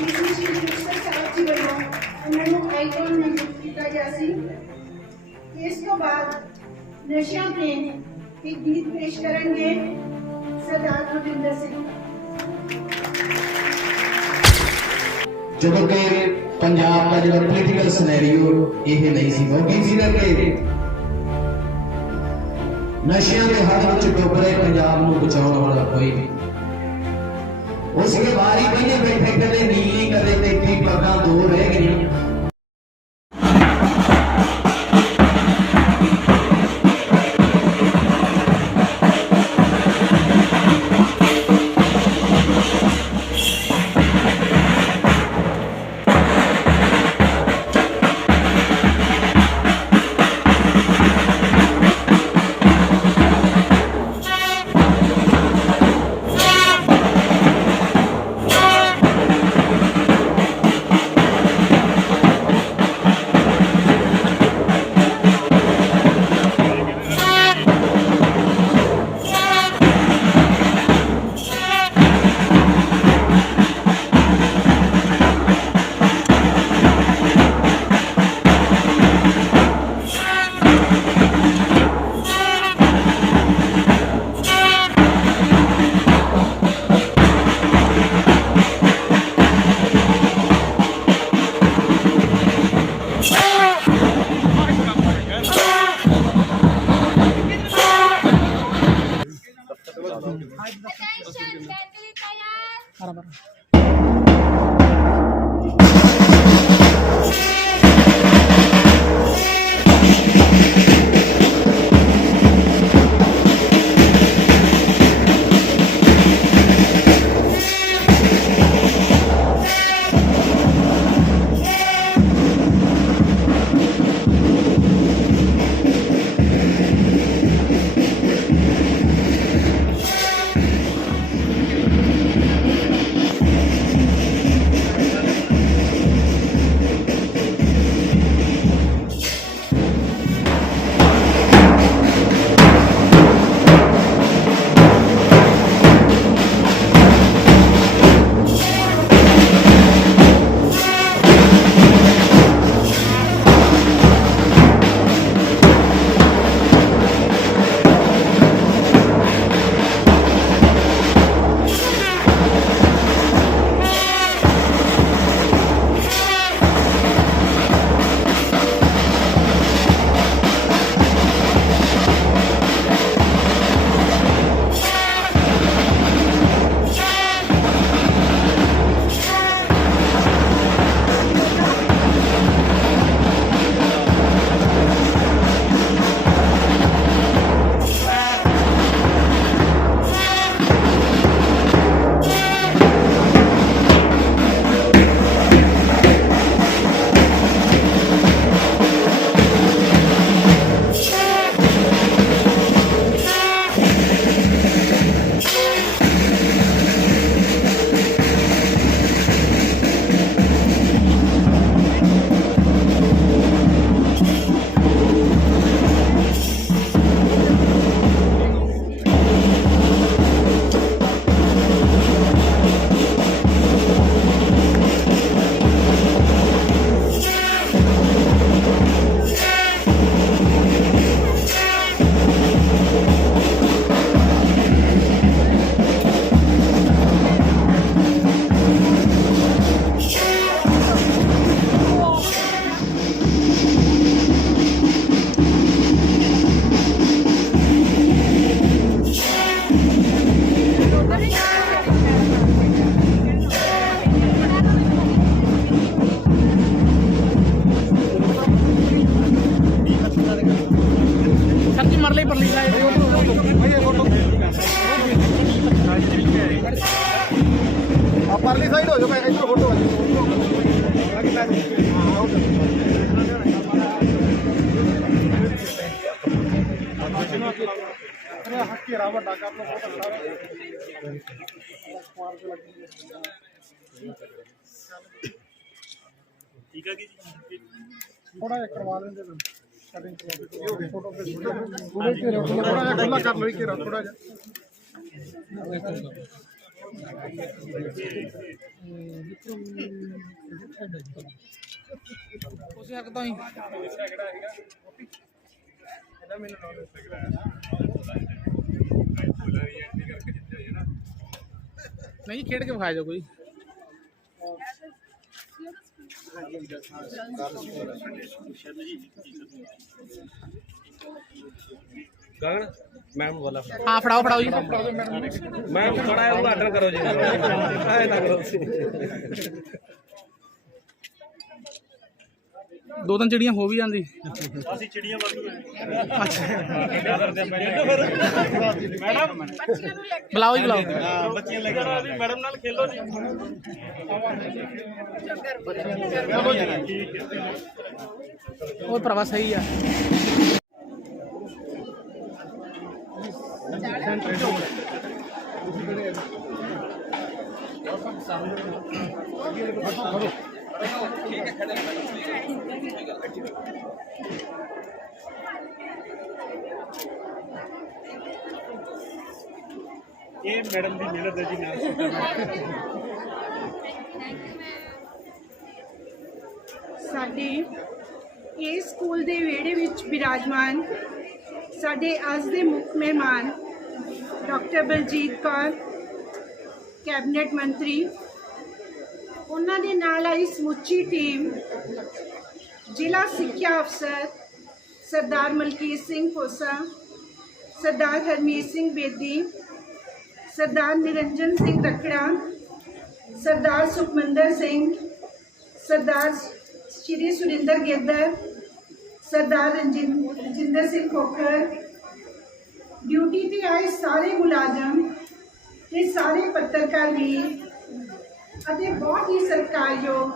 साहब जी वालों उन्होंने आइकॉन मंजूर किया गया सी। इस तो बाद नशा प्रेम एक गीत पेश करेंगे सरदार भूपिंदर सिंह। ਜਦੋਂ ਕਿ ਪੰਜਾਬ ਦਾ ਜਿਹੜਾ ਪੋਲੀਟੀਕਲ ਸਿਨੈਰੀਓ ਇਹ ਨਹੀਂ ਸੀ ਮੋਦੀ ਜੀ ਨੇ ਕਿ ਨਸ਼ਿਆਂ ਦੇ ਹੱਥ ਵਿੱਚ ਡੁੱਬ ਰਹੇ ਪੰਜਾਬ ਨੂੰ ਬਚਾਉਣ ਵਾਲਾ ਕੋਈ ਨਹੀਂ। उसके बारी बने बैठे कदे नीली कदे देखी पगा दो रह गई। परली साइड हो जाओ इधर फोटो रावण डाका ठीक है थोड़ा करवा लेंगे फोटो थोड़ा खुला कर लो थोड़ा उसी हक तो ही नहीं खेड़ के खाए जो कोई गगन मैम बोला हाँ फड़ाओ फड़ाओ जी मैम थोड़ा ऑर्डर करो जी ऐ ना करो दो तीन चिड़ियां हो भी जाती ਅਸੀਂ ਚਿੜੀਆਂ ਵਾਧੂ बुलाओ जी बुलाओ ਬੱਚੀਆਂ ਲੈ ਕੇ ਮੈਡਮ ਨਾਲ ਖੇਲੋ ਜੀ वो भरावा सही है ਇਹ ਮੈਡਮ ਦੀ ਮਿਹਨਤ ਹੈ ਜੀ ਨਾਲ ਸਾਡੇ ਇਸ ਸਕੂਲ ਦੇ ਵਿਹੜੇ ਵਿੱਚ ਬਿਰਾਜਮਾਨ ਸਾਡੇ ਅੱਜ ਦੇ ਮੁੱਖ ਮਹਿਮਾਨ ਡਾਕਟਰ ਬਲਜੀਤ ਕੌਰ ਕੈਬਨਿਟ ਮੰਤਰੀ ਉਹਨਾਂ ਦੇ ਨਾਲ ਆਈ ਸਮੁੱਚੀ ਟੀਮ ਜ਼ਿਲ੍ਹਾ ਸਿੱਖਿਆ ਅਫਸਰ ਸਰਦਾਰ ਮਲਕੀਤ ਸਿੰਘ ਖੋਸਾ ਸਰਦਾਰ ਹਰਮੀਤ ਸਿੰਘ ਬੇਦੀ ਸਰਦਾਰ ਨਿਰੰਜਨ ਸਿੰਘ ਰਖੜਾ ਸਰਦਾਰ ਸੁਖਮੰਦਰ ਸਿੰਘ ਸਰਦਾਰ ਸ਼੍ਰੀ ਸੁਰਿੰਦਰ ਗਿੱਦੜ ਸਰਦਾਰ ਰਜਿੰਦਰ ਸਿੰਘ ਖੋਖਰ ਡਿਊਟੀ ਤੇ ਆਏ ਸਾਰੇ ਮੁਲਾਜ਼ਮ ਤੇ ਸਾਰੇ ਪੱਤਰਕਾਰ ਵੀਰ ਅਤੇ ਬਹੁਤ ਹੀ ਸਤਿਕਾਰਯੋਗ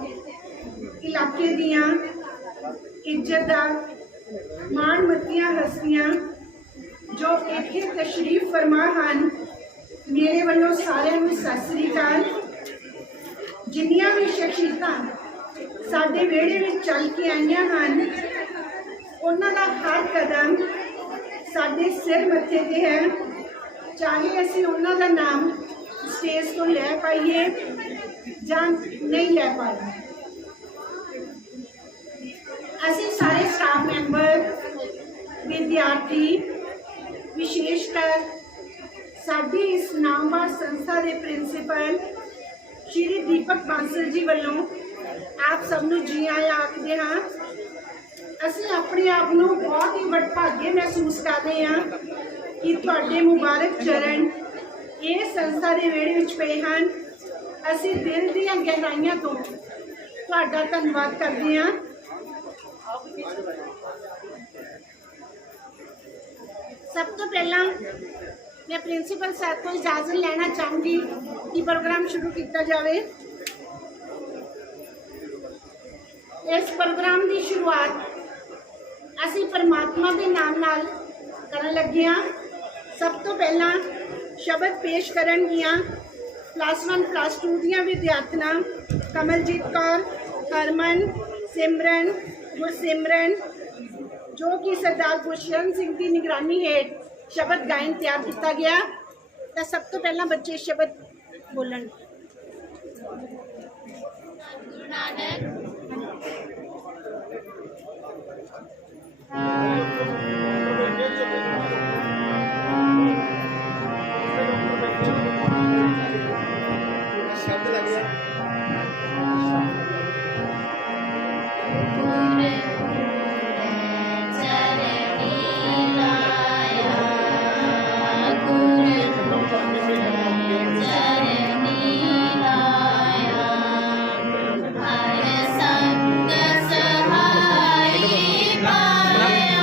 ਇਲਾਕੇ ਦੀਆਂ ਇੱਜ਼ਤਦਾਰ ਮਾਣਮੱਤੀਆਂ ਹਸਤੀਆਂ ਜੋ ਇੱਥੇ ਤਸ਼ਰੀਫ ਫਰਮਾ ਹਨ ਮੇਰੇ ਵੱਲੋਂ ਸਾਰਿਆਂ ਨੂੰ ਸਤਿ ਸ੍ਰੀ ਅਕਾਲ। ਜਿੰਨੀਆਂ ਵੀ ਸ਼ਖਸੀਅਤਾਂ ਸਾਡੇ ਵਿਹੜੇ ਵਿੱਚ ਚੱਲ ਕੇ ਆਈਆਂ ਹਨ ਉਹਨਾਂ ਦਾ ਹਰ ਕਦਮ ਸਾਡੇ ਸਿਰ ਮੱਥੇ ਤੇ ਹੈ, ਚਾਹੇ ਅਸੀਂ ਉਹਨਾਂ ਦਾ ਨਾਮ ਸਟੇਜ ਤੋਂ ਲੈ ਪਾਈਏ ਜਾਂ ਨਹੀਂ ਲੈ ਪਾਈਏ। ਅਸੀਂ ਸਾਰੇ ਸਟਾਫ ਮੈਂਬਰ ਵਿਦਿਆਰਥੀ ਵਿਸ਼ੇਸ਼ ਕਰ ਸਾਡੀ ਇਸ ਨਾਮਵਰ ਸੰਸਥਾ ਦੇ ਪ੍ਰਿੰਸੀਪਲ ਸ਼੍ਰੀ ਦੀਪਕ ਬਾਂਸਲ ਜੀ ਵੱਲੋਂ ਆਪ ਸਭ ਨੂੰ ਜੀ ਆਇਆਂ ਆਖਦੇ ਹਾਂ। ਅਸੀਂ ਆਪਣੇ ਆਪ ਨੂੰ ਬਹੁਤ ਹੀ ਵਡਭਾਗੇ ਮਹਿਸੂਸ ਕਰਦੇ ਹਾਂ ਕਿ ਤੁਹਾਡੇ ਮੁਬਾਰਕ ਚਰਨ ਇਹ ਸੰਸਥਾ ਦੇ ਵਿਹੜੇ ਵਿੱਚ ਪਏ ਹਨ। ਅਸੀਂ ਦਿਲ ਦੀਆਂ ਗਹਿਰਾਈਆਂ ਤੋਂ ਤੁਹਾਡਾ ਧੰਨਵਾਦ ਕਰਦੇ ਹਾਂ। सब तो पहला मैं प्रिंसीपल साहब को इजाजत लेना चाहूँगी कि प्रोग्राम शुरू किया जाए। इस प्रोग्राम की शुरुआत असी परमात्मा के नाम नाल करन लगे हाँ। सब तो पहला शब्द पेश करनगियां +1 +2 दियां विद्यार्थियां कमलजीत कौर, हरमन, सिमरन, गुरसिमरन जो कि सरदार गुरशरण सिंह की निगरानी हेठ शब्द गायन तैयार किया गया। तो सब तो पहला बच्चे शब्द बोलन।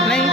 नहीं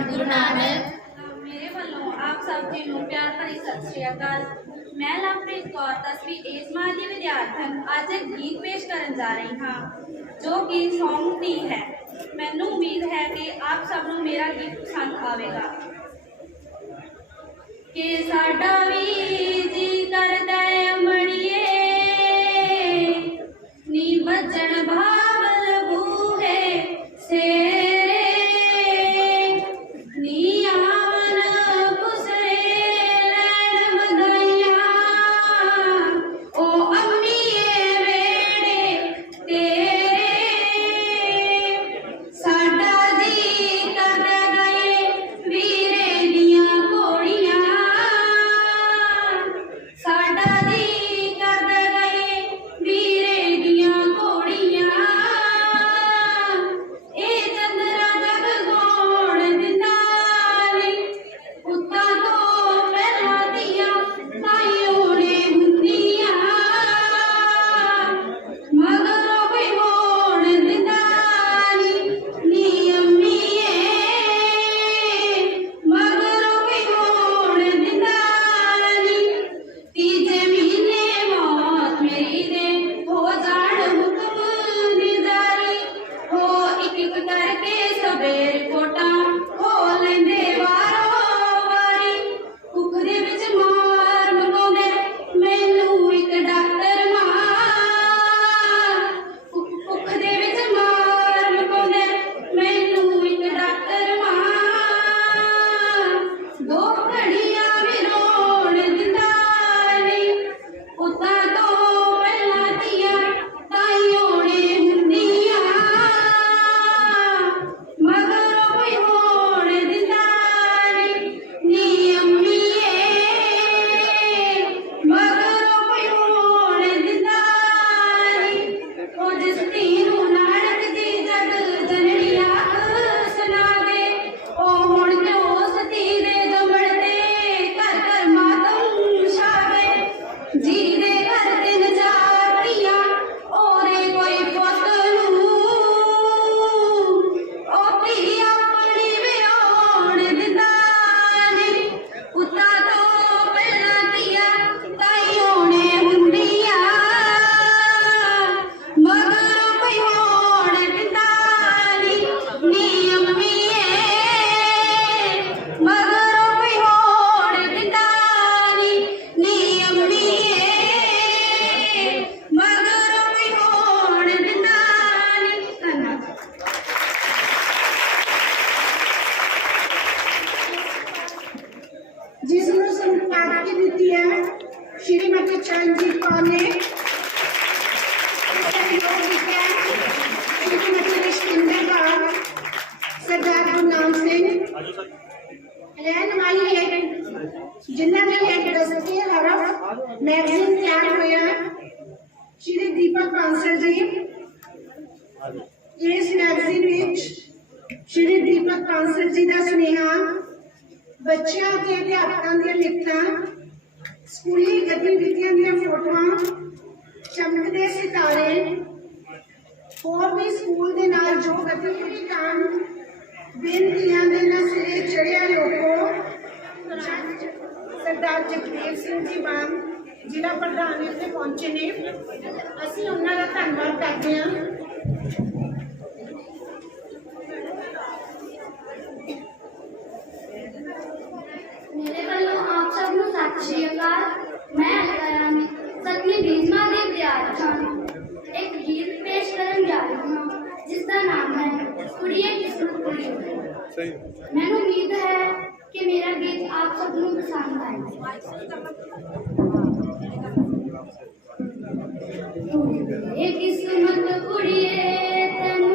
ਧੰਨ ਗੁਰੂ ਨਾਨਕ। ਮੇਰੇ ਵੱਲੋਂ ਆਪ ਸਭ ਜੀ ਨੂੰ ਪਿਆਰ ਭਰੀ ਸਤਿ ਸ਼੍ਰੀ ਅਕਾਲ। ਮੈਂ ਲਵਪ੍ਰੀਤ ਕੌਰ 10ਵੀਂ ਏ ਸਮਾਜ ਦੀ ਵਿਦਿਆਰਥਣ ਅੱਜ ਇੱਕ ਗੀਤ ਪੇਸ਼ ਕਰਨ ਜਾ ਰਹੀ ਹਾਂ ਜੋ ਕਿ ਸੌਂਗ ਟੀ ਹੈ। ਮੈਨੂੰ ਉਮੀਦ ਹੈ ਕਿ ਆਪ ਸਭ ਨੂੰ ਮੇਰਾ ਗੀਤ ਪਸੰਦ ਆਵੇਗਾ। ਕਿ ਸਾਡਾ ਵੀ ਜੀ ਕਰਦਾ ਏ ਅਮੜੀਏ ਨੀ ਬੱਜਣ ਭਾਵਲ ਬੂਹੇ ਸੇ जिसमें संपादकी दी है श्रीमती चरणजीत कौर ने, श्रीमती रिश्तिंदर कौर, सरदार गुरनाम सिंह, रहनुमाई है जिन्होंने भी एक दस्ते हरफ मैगजीन तैयार होया श्री दीपक बांसल जी। इस मैगजीन विच श्री दीपक बांसल जी का सुनेहा बच्चों के अध्यापकों दी लिखतां, स्कूली गतिविधियों दी फोटोआं, चमकदे सितारे, होर भी स्कूल दे नाल जो गतिविधि काम बेनतियां दे ना सिरे चढ़िया लोगो सरदार जगदेव सिंह जी मान जिला प्रधान इत्थे पहुंचे ने, असीं उन्हां दा धन्नवाद करदे हां। मेरे वालों आप सब नु सत श्री अकाल। मैं करानी 7वीं बीजमा की विद्यार्थी एक गीत पेश करन जा रही हूं जिसका नाम है कुड़िए किस्मत कुड़िए। मैंने उम्मीद है कि मेरा गीत आप सब नु पसंद आएगा। कुड़िए किस्मत कुड़िए तैनू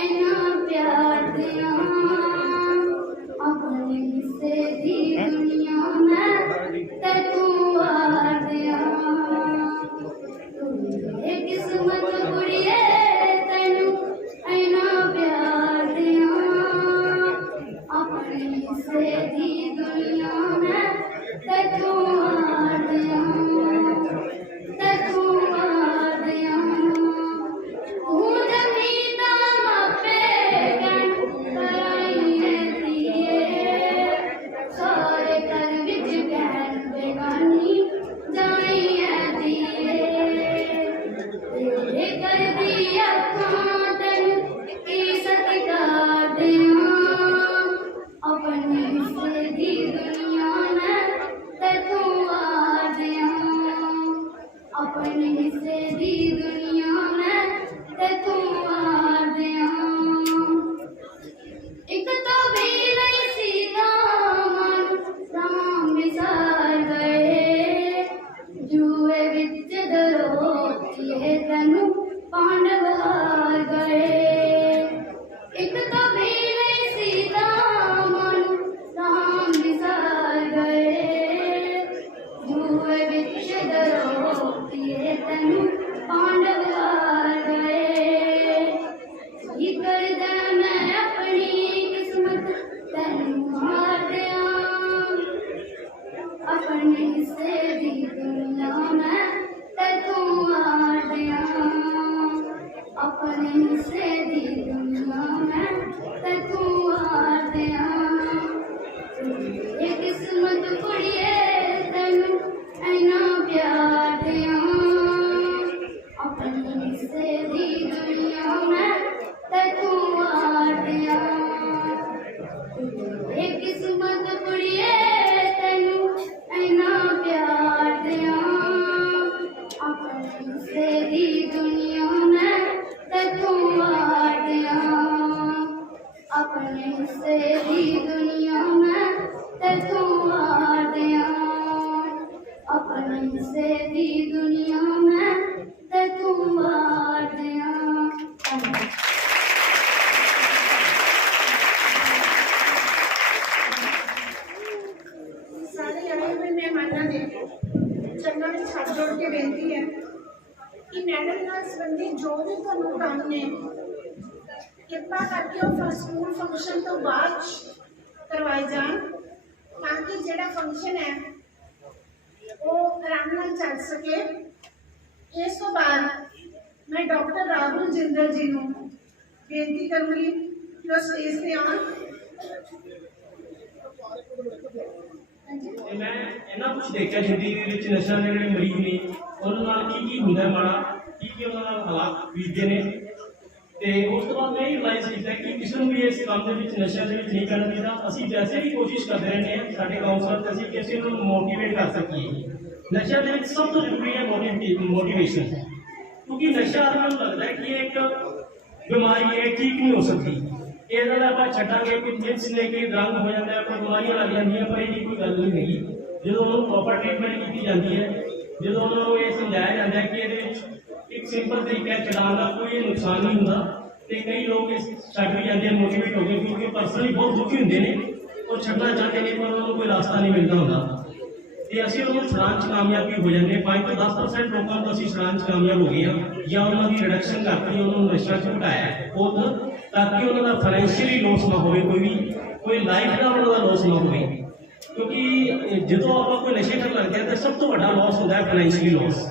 ऐना प्यार दियां अपने हिस्से दी दुनिया में ते तू वार दिया। कुड़िए किस्मत कुड़िए तैनू ऐना प्यार दिया अपने हिस्से दी दुनिया में ते तू वार दिया, ते तू वार दिया। तू जमीन मापे गण हिस्से दी दुनिया में तैथों वार दियां, अपने हिस्से दी दुनिया में तैथों वार दियां। ਸਾਰੇ ਆਏ ਹੋਏ ਮਹਿਮਾਨਾਂ ਦੇ ਚਰਨਾਂ ਵਿੱਚ ਹੱਥ ਜੋੜ ਕੇ ਬੇਨਤੀ ਹੈ ਕਿ ਮੈਡਮ ਨਾਲ ਸੰਬੰਧਿਤ ਜੋ ਵੀ ਤੁਹਾਨੂੰ ਕੰਮ ਨੇ ਕਿਰਪਾ ਕਰਕੇ ਉਹ ਸਕੂਲ ਫੰਕਸ਼ਨ ਤੋਂ ਬਾਅਦ ਕਰਵਾਏ ਜਾਣ, ਤਾਂ ਕਿ ਜਿਹੜਾ ਫੰਕਸ਼ਨ ਹੈ ਉਹ ਆਰਾਮ ਨਾਲ ਚੱਲ ਸਕੇ। ਇਸ ਤੋਂ ਬਾਅਦ ਮੈਂ ਡਾਕਟਰ ਰਾਹੁਲ ਜਿੰਦਲ ਜੀ ਨੂੰ ਬੇਨਤੀ ਕਰੂੰਗੀ ਕਿ ਉਹ ਸਟੇਜ ਤੇ ਆਉਣ। ਤੇ ਮੈਂ ਇਹਨਾਂ ਕੁਝ ਦੇਖਿਆ ਜ਼ਿੰਦਗੀ ਦੇ ਵਿੱਚ ਨਸ਼ਾ ਦੇ ਜਿਹੜੇ ਮਰੀਜ਼ ਨੇ ਉਹਨਾਂ ਨਾਲ ਕੀ ਹੁੰਦਾ ਮਾੜਾ, ਕੀ ਉਹਨਾਂ ਨਾਲ ਹਾਲਾਤ ਬੀਤਦੇ ਨੇ। ਤੇ ਉਸ ਤੋਂ ਬਾਅਦ ਮੈਂ ਇਹ ਰਿਲਾਈਜ਼ ਕੀਤਾ ਕਿ ਕਿਸੇ ਨੂੰ ਵੀ ਇਸ ਕੰਮ ਦੇ ਵਿੱਚ ਨਸ਼ਾ ਦੇ ਵਿੱਚ ਨਹੀਂ ਕਰਨਾ ਚਾਹੀਦਾ। ਅਸੀਂ ਜੈਸੇ ਵੀ ਕੋਸ਼ਿਸ਼ ਕਰਦੇ ਰਹਿੰਦੇ ਹਾਂ ਸਾਡੇ ਕਾਉਂਸਲਰ ਅਸੀਂ ਕਿਸੇ ਨੂੰ ਮੋਟੀਵੇਟ ਕਰ ਸਕੀਏ। ਨਸ਼ਾ ਦੇ ਵਿੱਚ ਸਭ ਤੋਂ ਜ਼ਰੂਰੀ ਹੈ ਮੋਟੀਵੇਸ਼ਨ, ਕਿਉਂਕਿ ਨਸ਼ਾ ਸਾਨੂੰ ਲੱਗਦਾ ਹੈ ਕਿ ਇਹ ਇੱਕ ਬਿਮਾਰੀ ਹੈ, ਠੀਕ ਨਹੀਂ ਹੋ ਸਕਦੀ। ਇਹਦਾ ਨਾਲ ਆਪਾਂ ਛੱਡਾਂਗੇ ਕਿ ਜਿੰਸ ਨੇ ਕਿ ਰੰਗ ਹੋ ਜਾਂਦਾ ਹੈ, ਕੋਈ ਬਿਮਾਰੀਆਂ ਲੱਗ ਜਾਂਦੀਆਂ, ਪਰ ਇਹਦੀ ਕੋਈ ਗੱਲ ਨਹੀਂ ਹੈਗੀ। ਜਦੋਂ ਉਹਨੂੰ ਪ੍ਰੋਪਰ ਟ੍ਰੀਟਮੈਂਟ ਕੀਤੀ ਜਾਂਦੀ ਹੈ, ਜਦੋਂ ਉਹਨਾਂ ਨੂੰ ਇਹ ਸਮਝਾਇਆ ਜਾਂਦਾ ਹੈ ਕਿ ਇਹਦੇ ਵਿੱਚ ਇੱਕ ਸਿੰਪਲ ਤਰੀਕਾ ਚਲਾਉਣ ਦਾ ਕੋਈ ਨੁਕਸਾਨ ਨਹੀਂ ਹੁੰਦਾ, ਤੇ ਕਈ ਲੋਕ ਇਸ ਛੱਡ ਵੀ ਜਾਂਦੇ ਮੋਟੀਵੇਟ ਹੋ ਗਏ ਕਿਉਂਕਿ ਪਰਸਨਲੀ ਬਹੁਤ ਦੁਖੀ ਹੁੰਦੇ ਨੇ, ਉਹ ਛੱਡਣਾ ਚਾਹੁੰਦੇ ਨੇ ਪਰ ਉਹਨਾਂ ਨੂੰ ਕੋਈ ਰਸਤਾ ਨਹੀਂ ਮਿਲਦਾ ਹੁੰਦਾ। ਤੇ ਅਸੀਂ ਉਹਨੂੰ ਛੁਡਾਉਣ 'ਚ ਕਾਮਯਾਬ ਵੀ ਹੋ ਜਾਂਦੇ। 5 ਤੋਂ 10% ਲੋਕਾਂ ਨੂੰ ਅਸੀਂ ਛੁਡਾਉਣ 'ਚ ਕਾਮਯਾਬ ਹੋ ਗਏ ਹਾਂ, ਜਾਂ ਉਹਨਾਂ ਦੀ ਰਿਡਕਸ਼ਨ ਕਰਤੀ, ਉਹਨਾਂ ਨੂੰ ਨਸ਼ਾ 'ਚ ਘਟਾਇਆ ਉਹ, ਤਾਂ ਕਿ ਉਹਨਾਂ ਦਾ ਫਾਈਨੈਂਸ਼ੀਅਲੀ ਲੋਸ ਨਾ ਹੋਵੇ, ਕੋਈ ਲਾਈਫ ਦਾ ਉਹਨਾਂ ਦਾ ਲੋਸ ਨਾ ਹੋਵੇ। ਕਿਉਂਕਿ ਜਦੋਂ ਆਪਾਂ ਕੋਈ ਨਸ਼ੇ ਕਰਨ ਲੱਗਦੇ ਹਾਂ ਤਾਂ ਸਭ ਤੋਂ ਵੱਡਾ ਲੋਸ ਹੁੰਦਾ ਹੈ ਫਾਈਨੈਂਸ਼ੀਅਲੀ ਲੋਸ।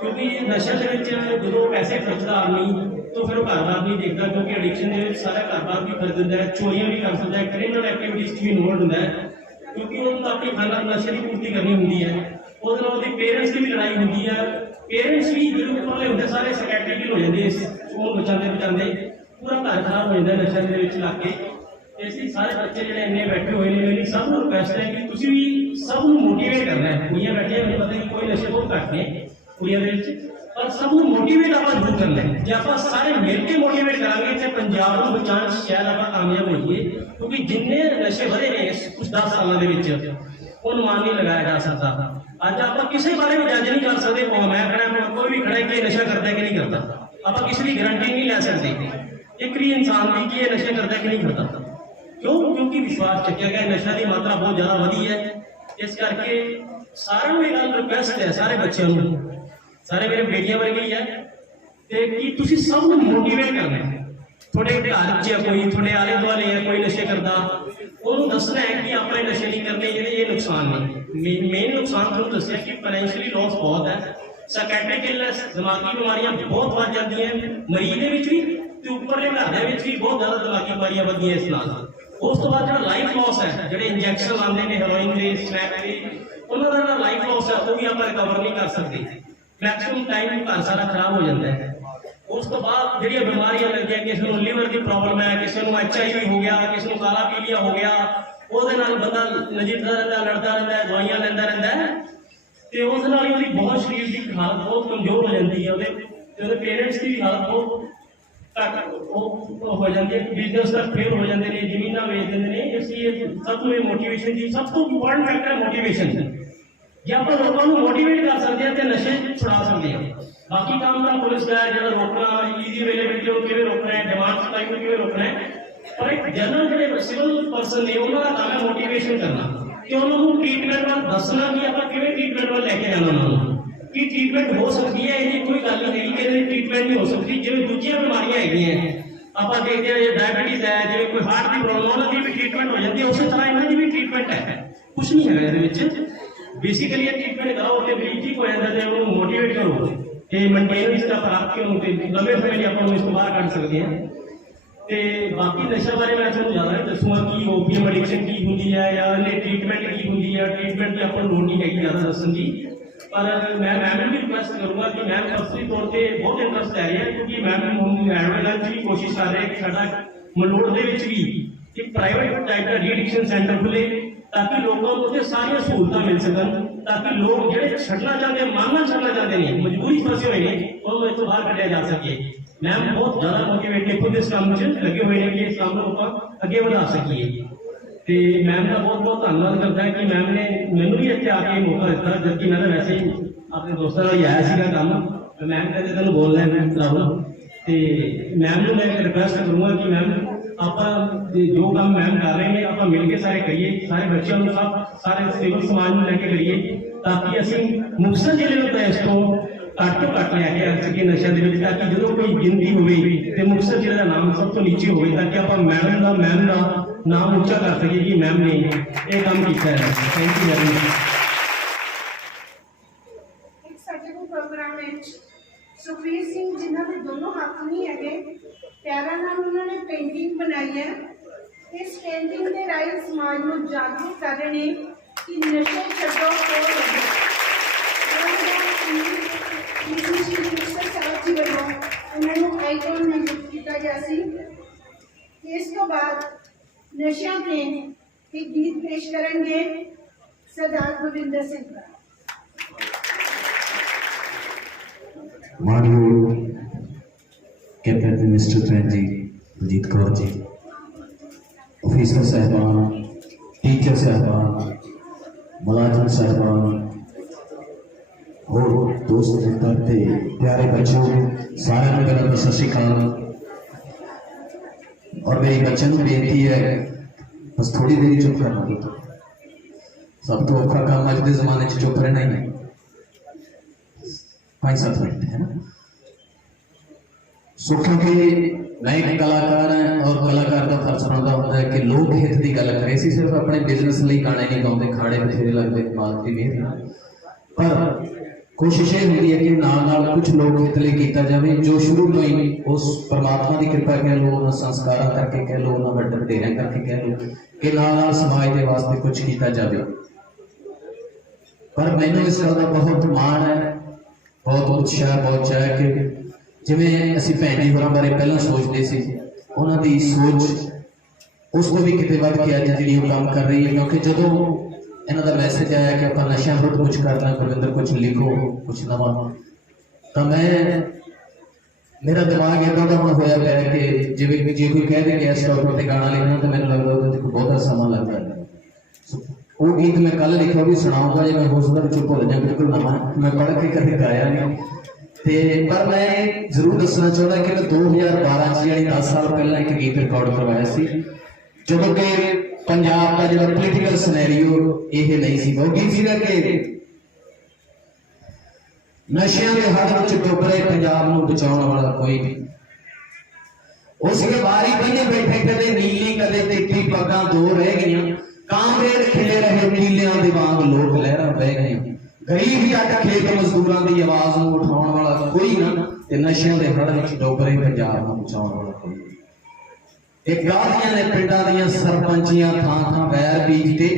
ਕਿਉਂਕਿ ਨਸ਼ੇ ਦੇ ਵਿੱਚ ਜਦੋਂ ਪੈਸੇ ਖਰਚਦਾ ਆਦਮੀ ਤਾਂ ਫਿਰ ਉਹ ਘਰ-ਬਾਰ ਨਹੀਂ ਦੇਖਦਾ, ਕਿਉਂਕਿ ਐਡਿਕਸ਼ਨ ਦੇ ਵਿੱਚ ਸਾਰਾ ਘਰ-ਬਾਰ ਵੀ ਖਰਚ ਦਿੰਦਾ ਹੈ, ਚੋਰੀਆਂ ਵੀ ਕਰ ਸਕਦਾ ਹੈ, ਕ੍ਰਿਮੀਨਲ ਐਕਟੀਵਿਟੀਜ਼ 'ਚ ਵੀ ਇਨਵੋਲਵ ਹੁੰਦਾ ਹੈ, ਕਿਉਂਕਿ ਉਹਨੂੰ ਤਾਂ ਆਪਣੀ ਖਾਣਾ ਨਸ਼ੇ ਦੀ ਪੂਰਤੀ ਕਰਨੀ ਹੁੰਦੀ ਹੈ। ਉਹਦੇ ਨਾਲ ਉਹਦੇ ਪੇਰੈਂਟਸ ਦੀ ਵੀ ਲੜਾਈ ਹੁੰਦੀ ਹੈ। ਪੇਰੈਂਟਸ ਵੀ ਜਦੋਂ ਉੱਪਰਲੇ ਹੁੰਦੇ ਸਾਰੇ ਸਕੈਟਰਿਕ ਹੋ ਜਾਂਦੇ, ਸਕੂਲ ਬਚਾਉਂਦੇ ਪੂਰਾ ਘਰ ਖਰਾਬ ਹੋ ਜਾਂਦਾ ਨਸ਼ੇ ਦੇ ਵਿੱਚ ਲੱਗ ਕੇ। ਇਸ ਲਈ ਸਾਰੇ ਬੱਚੇ ਜਿਹੜੇ ਇੰਨੇ ਬੈਠੇ ਹੋਏ ਨੇ, ਮੇਰੀ ਸਭ ਨੂੰ ਰਿਕੁਐਸਟ ਹੈ ਕਿ ਤੁਸੀਂ ਵੀ ਸਭ ਨੂੰ ਮੋਟੀਵੇਟ ਕਰਨਾ ਹੈ। ਕੁੜੀਆਂ ਬੈਠੀਆਂ ਮੈਨੂੰ ਪਤਾ ਕਿ ਕੋਈ ਨਸ਼ੇ ਬਹੁਤ ਘੱਟ ਨੇ ਕੁੜੀਆਂ ਦੇ ਵਿੱਚ, ਪਰ ਸਭ ਨੂੰ ਮੋਟੀਵੇਟ ਆਪਾਂ ਜ਼ਰੂਰ ਕਰਨਾ ਹੈ। ਜੇ ਆਪਾਂ ਸਾਰੇ ਮਿਲ ਕੇ ਮੋਟੀਵੇਟ ਕਰਾਂਗੇ ਤੇ ਪੰਜਾਬ ਨੂੰ ਬਚਾਉਣ 'ਚ ਸ਼ਾਇਦ ਆਪਾਂ ਕਾਮਯਾਬ ਹੋਈਏ, ਕਿਉਂਕਿ ਜਿੰਨੇ ਨਸ਼ੇ ਵਧੇ ਨੇ ਕੁਝ 10 ਸਾਲਾਂ ਦੇ ਵਿੱਚ ਉਹ ਅਨੁਮਾਨ ਨਹੀਂ ਲਗਾਇਆ ਜਾ ਸਕਦਾ। ਅੱਜ ਆਪਾਂ ਕਿਸੇ ਬਾਰੇ ਵੀ ਜੱਜ ਨਹੀਂ ਕਰ ਸਕਦੇ, ਮੈਂ ਖੜਾ ਕੋਈ ਵੀ ਖੜਾ ਕਿ ਨਸ਼ਾ ਕਰਦਾ ਕਿ ਨਹੀਂ ਕਰਦਾ, ਆਪਾਂ ਕਿਸੇ ਦੀ ਗਰੰਟੀ ਨਹੀਂ ਲੈ ਸਕਦੇ ਇੱਕ ਵੀ ਇਨਸਾਨ ਦੀ ਕਿ ਇਹ ਨਸ਼ਾ ਕਰਦਾ ਕਿ ਨਹੀਂ ਕਰਦਾ। ਕਿਉਂ? ਕਿਉਂਕਿ ਵਿਸ਼ਵਾਸ ਚੱਕਿਆ ਗਿਆ, ਨਸ਼ਾ ਦੀ ਮਾਤਰਾ ਬਹੁਤ ਜ਼ਿਆਦਾ ਵਧੀ ਹੈ। ਇਸ ਕਰਕੇ ਸਾਰਿਆਂ ਨੂੰ ਇਹ ਗੱਲ ਰਿਕੁਐਸਟ ਹੈ, ਸਾਰੇ ਬੱਚਿਆਂ ਨੂੰ, ਸਾਰੇ ਮੇਰੇ ਬੇਟੀਆਂ ਵਰਗੇ ਹੀ ਹੈ, ਤੇ ਕਿ ਤੁਸੀਂ ਸਭ ਨੂੰ ਮੋਟੀਵੇਟ ਕਰਨਾ ਹੈ। ਤੁਹਾਡੇ ਘਰ 'ਚ ਕੋਈ, ਤੁਹਾਡੇ ਆਲੇ ਦੁਆਲੇ ਹੈ ਕੋਈ ਨਸ਼ੇ ਕਰਦਾ, ਉਹਨੂੰ ਦੱਸਣਾ ਹੈ ਕਿ ਆਪਾਂ ਇਹ ਨਸ਼ੇ ਨਹੀਂ ਕਰਨੇ, ਜਿਹੜੇ ਇਹ ਨੁਕਸਾਨ ਨੇ। ਮੇਨ ਨੁਕਸਾਨ ਤੁਹਾਨੂੰ ਦੱਸਿਆ ਕਿ ਫਾਈਨੈਂਸ਼ੀਅਲੀ ਲੋਸ ਬਹੁਤ ਹੈ, ਸਾਈਕੈਟ੍ਰਿਕ ਇਲਨੈਸ, ਦਿਮਾਗੀ ਬਿਮਾਰੀਆਂ ਬਹੁਤ ਵੱਧ ਜਾਂਦੀਆਂ ਮਰੀਜ਼ ਦੇ ਵਿੱਚ ਵੀ, ਤੇ ਉੱਪਰਲੇ ਘਰ ਦੇ ਵਿੱਚ ਵੀ ਬਹੁਤ ਜ਼ਿਆਦਾ ਦਿਮਾਗੀ ਬਿਮਾਰੀਆਂ ਵੱਧਦੀਆਂ ਇਸ ਨਾਲ। ਉਸ ਤੋਂ ਬਾਅਦ ਜਿਹੜਾ ਲਾਈਫ ਲੋਸ ਹੈ, ਜਿਹੜੇ ਇੰਜੈਕਸ਼ਨ ਆਉਂਦੇ ਨੇ ਹੈਰੋਇਨ ਦੇ, ਸਨੈਕ ਦੇ, ਉਹਨਾਂ ਦਾ ਜਿਹੜਾ ਲਾਈਫ ਲੋਸ ਹੈ ਉਹ ਵੀ ਆਪਾਂ ਰਿਕਵਰ ਨਹੀਂ ਕਰ ਸਕਦੇ। ਮੈਕਸਿਮਮ ਟਾਈਮ ਘਰ ਸਾਰਾ ਖਰਾਬ ਹੋ ਜਾਂਦਾ ਹੈ। ਉਸ ਤੋਂ ਬਾਅਦ ਜਿਹੜੀਆਂ ਬਿਮਾਰੀਆਂ ਲੱਗਦੀਆਂ, ਕਿਸੇ ਨੂੰ ਲੀਵਰ ਦੀ ਪ੍ਰੋਬਲਮ ਹੈ, ਕਿਸੇ ਨੂੰ HIV ਹੋ ਗਿਆ, ਕਿਸੇ ਨੂੰ ਕਾਲਾ ਪੀਲੀਆ ਹੋ ਗਿਆ, ਉਹਦੇ ਨਾਲ ਬੰਦਾ ਨਜਿੱਠਦਾ ਰਹਿੰਦਾ, ਲੜਦਾ ਰਹਿੰਦਾ, ਦਵਾਈਆਂ ਲੈਂਦਾ ਰਹਿੰਦਾ ਹੈ, ਤੇ ਉਸ ਨਾਲ ਹੀ ਉਹਦੀ ਬਹੁਤ ਸਰੀਰ ਦੀ ਹਾਲਤ ਬਹੁਤ ਕਮਜ਼ੋਰ ਹੋ ਜਾਂਦੀ ਹੈ। ਉਹਦੇ ਪੇਰੈਂਟਸ ਦੀ ਵੀ ਹਾਲਤ ਬਹੁਤ ਘੱਟ ਹੋ ਜਾਂਦੀ ਹੈ, ਬਿਜ਼ਨਸ ਦਾ ਫੇਲ ਹੋ ਜਾਂਦੇ ਨੇ, ਜ਼ਮੀਨਾਂ ਵੇਚ ਦਿੰਦੇ ਨੇ। ਇਸ ਲਈ ਸਭ ਨੂੰ ਇਹ ਮੋਟੀਵੇਸ਼ਨ ਦੀ ਸਭ ਤੋਂ ਇੰਪੋਰਟੈਂਟ ਫੈਕਟਰ ਹੈ ਮੋਟੀਵੇਸ਼ਨ। ਜੇ ਆਪਾਂ ਲੋਕਾਂ ਨੂੰ ਮੋਟੀਵੇਟ ਕਰ ਸਕਦੇ ਹਾਂ ਤੇ ਨਸ਼ੇ ਛੁਡਾ ਸਕਦੇ ਹਾਂ। ਬਾਕੀ ਕੰਮ ਦਾ ਪੁਲਿਸ ਦਾ ਜਿਹੜਾ ਰੋਕਣਾ, ਈਜ਼ੀ ਅਵੇਲੇਬਿਲਿਟੀ ਨੂੰ ਕਿਵੇਂ ਰੋਕਣਾ ਹੈ, ਡਿਮਾਂਡ ਸਪਲਾਈ ਨੂੰ ਕਿਵੇਂ ਰੋਕਣਾ ਹੈ, ਪਰ ਇੱਕ ਜਨਰਲ ਜਿਹੜੇ ਸਿਵਲ ਪਰਸਨ ਨੇ ਉਹਨਾਂ ਦਾ ਕੰਮ ਹੈ ਮੋਟੀਵੇਸ਼ਨ ਕਰਨਾ, ਕਿ ਉਹਨਾਂ ਨੂੰ ਟ੍ਰੀਟਮੈਂਟ ਵੱਲ ਦੱਸਣਾ ਕਿ ਆਪਾਂ ਕਿਵੇਂ ਟ੍ਰੀਟਮੈਂਟ ਵੱਲ ਲੈ ਕੇ ਜਾਣਾ, ਉਹਨਾਂ ਨੂੰ ਕਿ ਟ੍ਰੀਟਮੈਂਟ ਹੋ ਸਕਦੀ ਹੈ। ਇਹਦੀ ਕੋਈ ਗੱਲ ਨਹੀਂ ਹੈਗੀ ਕਿ ਇਹਦੀ ਟ੍ਰੀਟਮੈਂਟ ਨਹੀਂ ਹੋ ਸਕਦੀ। ਜਿਵੇਂ ਦੂਜੀਆਂ ਬਿਮਾਰੀਆਂ ਹੈਗੀਆਂ ਆਪਾਂ ਦੇਖਦੇ ਹਾਂ, ਜੇ ਡਾਇਬੀਟੀਜ਼ ਹੈ, ਜਿਵੇਂ ਕੋਈ ਹਾਰਟ ਦੀ ਪ੍ਰੋਬਲਮ, ਉਹਨਾਂ ਦੀ ਵੀ ਟ੍ਰੀਟਮੈਂਟ ਹੋ ਜਾਂਦੀ ਹੈ, ਉਸੇ ਤਰ੍ਹਾਂ ਇਹਨਾਂ ਦੀ ਵੀ ਟ੍ਰੀਟਮੈਂਟ ਹੈ। ਕੁਛ ਨਹੀਂ ਹੈਗਾ ਇਹਦੇ ਵਿੱਚ, ਬੇਸਿਕਲੀ ਇਹ ਟ੍ਰੀਟਮੈਂਟ ਕਰਾਓ ਤੇ ਮਰੀਜ਼ ਠੀਕ ਹੋ ਜਾਂਦਾ, ਤੇ ਉਹਨੂੰ ਮੋਟੀਵੇਟ ਕਰੋ ਤੇ ਮੇਨਟੇਨੈਂਸ ਦਾ ਪ੍ਰਾਪਤ ਕਰੋ ਤੇ ਲੰਬੇ ਸਮੇਂ ਲਈ ਆਪਾਂ ਨੂੰ ਇਸ ਤੋਂ ਬਾਹਰ ਕੱਢ ਸਕਦੇ ਹਾਂ। ਤੇ ਬਾਕੀ ਨਸ਼ਾ ਬਾਰੇ ਮੈਂ ਤੁਹਾਨੂੰ ਜ਼ਿਆਦਾ ਨਹੀਂ ਦੱਸੂਗਾ ਕਿ ਓਪੀਅਮ ਐਡਿਕਸ਼ਨ ਕੀ ਹੁੰਦੀ ਹੈ ਜਾਂ ਇਹਦੀ ਟ੍ਰੀਟਮੈਂਟ ਕੀ ਹੁੰਦੀ ਹੈ। ਟ੍ਰੀਟਮੈਂਟ ਦੀ ਆਪਾਂ ਨੂੰ ਲੋੜ ਨਹੀਂ ਹੈਗੀ ਜ਼ਿਆਦਾ ਦੱਸਣ ਦੀ, ਪਰ ਮੈਂ ਮੈਮ ਨੂੰ ਵੀ ਰਿਕੁਐਸਟ ਕਰੂੰਗਾ ਕਿ ਮੈਮ ਪਰਸਨਲੀ ਤੌਰ ਤੇ ਬਹੁਤ ਇੰਟਰਸਟ ਲੈ ਰਹੀ ਹੈ, ਕਿਉਂਕਿ ਮੈਮ ਹੁਣ ਐਡਵਰਟਾਈਜ਼ ਦੀ ਕੋਸ਼ਿਸ਼ ਕਰ ਰਹੇ ਕਿ ਸਾਡਾ ਮਲੋਟ ਦੇ ਵਿੱਚ ਵੀ ਇੱਕ ਪ੍ਰਾਈਵੇਟ ਟਾਈਪ ਦਾ ਰੀਐਡਿਕਸ਼ਨ ਸੈਂਟਰ ਖੁੱਲੇ, ਤਾਂ ਕਿ ਲੋਕਾਂ ਨੂੰ ਉੱਥੇ ਸਾਰੀਆਂ ਸਹੂਲਤਾਂ ਮਿਲ ਸਕਣ, ਤਾਂ ਕਿ ਲੋਕ ਜਿਹੜੇ ਛੱਡਣਾ ਚਾਹੁੰਦੇ, ਮਾਨਣਾ ਛੱਡਣਾ ਚਾਹੁੰਦੇ ਨੇ, ਮਜਬੂਰੀ ਫਸੇ ਹੋਏ ਨੇ, ਉਹਨੂੰ ਇੱਥੋਂ ਬਾਹਰ ਕੱਢਿਆ ਜਾ ਸਕੇ। मैम बहुत ज़्यादा मोटिवेट ने खुद इस काम में लगे हुए हैं कि इस काम को अगे बढ़ा सकिए। तो मैम का बहुत बहुत धन्यवाद करता है कि मैम ने मैनू भी इतने आके मौका दिता, जबकि मैं वैसे ही अपने दोस्तों का ही आया सीगा काम। तो मैम कहते तेन बोल रहे हैं राहुल, तो मैम को मैं एक रिक्वेस्ट करूँगा कि मैम आप जो काम मैम कर रहे हैं आप मिल के सारे करिए, सारे बच्चों को सब सारे सिविल समाज में लैके करिए, ताकि असं मुक्तसर जिले में इस तो घट तो घट लैके आ सके नशा के, ताकि जो कोई गिनती हुई तो मुक्तसर जिले का नाम सब तो नीचे हो, ताकि आप मैम का नाम ऊंचा कर सके कि मैम ने यह काम किया है। Thank you very much. एक ਸਾਡੇ ਕੋਲ ਪ੍ਰੋਗਰਾਮ ਵਿੱਚ ਸੁਖਵੀਰ ਸਿੰਘ ਜਿਨ੍ਹਾਂ ਦੇ ਦੋਨੋਂ ਹੱਥ ਨਹੀਂ ਹੈਗੇ, ਪਿਆਰਾਂ ਨਾਲ ਉਹਨਾਂ ਨੇ ਪੇਂਟਿੰਗ ਬਣਾਈ ਹੈ। ਇਸ ਪੇਂਟਿੰਗ ਦੇ ਰਾਹੀਂ ਸਮਾਜ ਨੂੰ ਜਾਗਰੂਕ ਕਰ ਰਹੇ ਨੇ ਕਿ ਨਸ਼ੇ ਛੱਡੋ ਕੋਲ ਲੱਗੋ। ਸਾਹਿਬ ਜੀ ਵੱਲੋਂ ਉਹਨਾਂ ਨੂੰ ਆਈਕਨ ਨਿਯੁਕਤ ਕੀਤਾ ਗਿਆ ਸੀ। ਇਸ ਤੋਂ ਬਾਅਦ ਨਸ਼ਿਆਂ ਤੇ ਇੱਕ ਗੀਤ ਪੇਸ਼ ਕਰਨਗੇ ਸਰਦਾਰ ਗੋਬਿੰਦਰ ਸਿੰਘ। मानयोग कैबिनेट मिनिस्टर भैन जी बलजीत कौर जी, ऑफिसर साहबान, टीचर साहबान, मुलाजिम साहबान और दोस्त मित्र ते प्यारे बच्चों, सारे में मेरा सत श्री अकाल। और मेरी बच्चों को बेनती है बस थोड़ी देर चुप करना, तो सब तो औखा काम अज के जमाने चुप रहना ही है। 5-7 मिनट है ना। सो क्योंकि मैं एक कलाकार है और कलाकार का फर्ज बनता होता है कि लोक हित की गल करे। असीं सिर्फ अपने बिजनेस लिए गाने नहीं गाते, खाड़े बथेरे लगते माल की मेहर, पर कोशिश ये होती है कि नाल कुछ लोक हित लिए किया जाए, जो शुरू तो ही उस परमात्मा की कृपा कह लो, उन्होंने संस्कार करके कह लो, उन्होंने वड्डे वडेरियां करके कह लो कि नाल समाज के वास्ते कुछ किया जाए। पर मैनूं इस गल का बहुत माण है, बहुत उत्साह, बहुत चाह कि जिवें असीं भैन जी होरां बारे पहलां सोचते सी, उन्हां दी सोच उस तो भी किते वध के अज जिहड़ी वो काम कर रही है। क्योंकि जदों इन्हां दा मैसेज आया कि आपां नशा विरुद्ध कुछ करना, गुरविंदर कुछ लिखो कुछ नवां, तो मैं मेरा दिमाग इदां दा हुण होया पिया कि जिवें जे कोई कह दे कि इस टॉपिक ते गाना लिखना, तो मैनूं लगदा ਉਹਦੇ कोई बहुता समा लगदा है। वो गीत मैं कल लिखा भी सुनाऊंगा, जो मैं हो सकता चुप हो जाए, बिल्कुल नवा मैं पढ़ के कभी गाया नहीं। पर मैं जरूर दसना चाहता कि 2012 यानी 10 साल पहले एक गीत रिकॉर्ड करवाया सी, जो कि पंजाब का जो पोलिटिकल सिनेरियो ये नहीं सी। वो गीत सीगा कि नशियां के हद में डुब रहे पंजाब नूं बचाउण वाला कोई नहीं। उसके बारी बने बैठे कदे नीली कदे तिखी पग्गां दो रह गईयां, कांगरेर खिले रहे नीलियां दे वांग लोक लहरां बह गए। गरीब जट खेत मजदूरां दी आवाज़ नूं उठाउण वाला कोई ना, ते नशियां दे हड़ विच डुब रहे पंजाब नूं बचाउण वाला कोई नहीं। एक गादियां ने पिंडां दियां सरपंचियां थां थां वैर बीजते,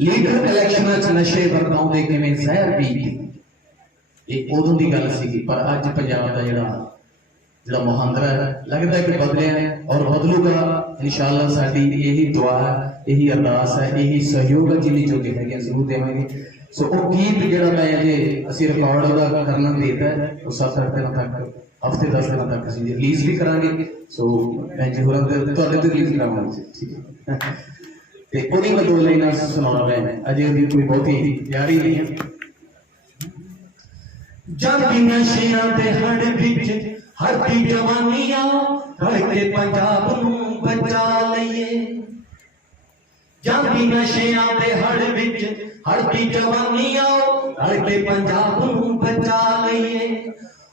लीडर इलैक्शनां च नशे वरताउंदे किवें जहर बीजते। ये उदों दी गल सीगी, पर अज पंजाब दा जिहड़ा मुहांदरा है लगता है कि बदलिया है और बदलूगा इंशाअल्लाह। साडी यही दुआ है, यही अरदास है, यही सहयोग है, जिन्नी जो है जरूर देवांगे। सो वो गीत जिहड़ा मैं अजे असीं रिकॉर्ड करना देता है, वो 7-8 दिन तक, हफ्ते 10 दिन तक असीं रिलीज भी करांगे। सो मैं जी होरां तुहाडे ते रिलीज करावांगे, ठीक है। ते ओदी मैं 2 लाइनां सुणाउणा मैं, अजे ओदी कोई बहुती यारी नहीं है। जांदी नशियां दे हड़ विच हरती जवानियां रल के पंजाब नूं बचा लईए। जांदी नशियां दे हड़ विच हरती जवानियां रल के पंजाब नूं बचा लईए।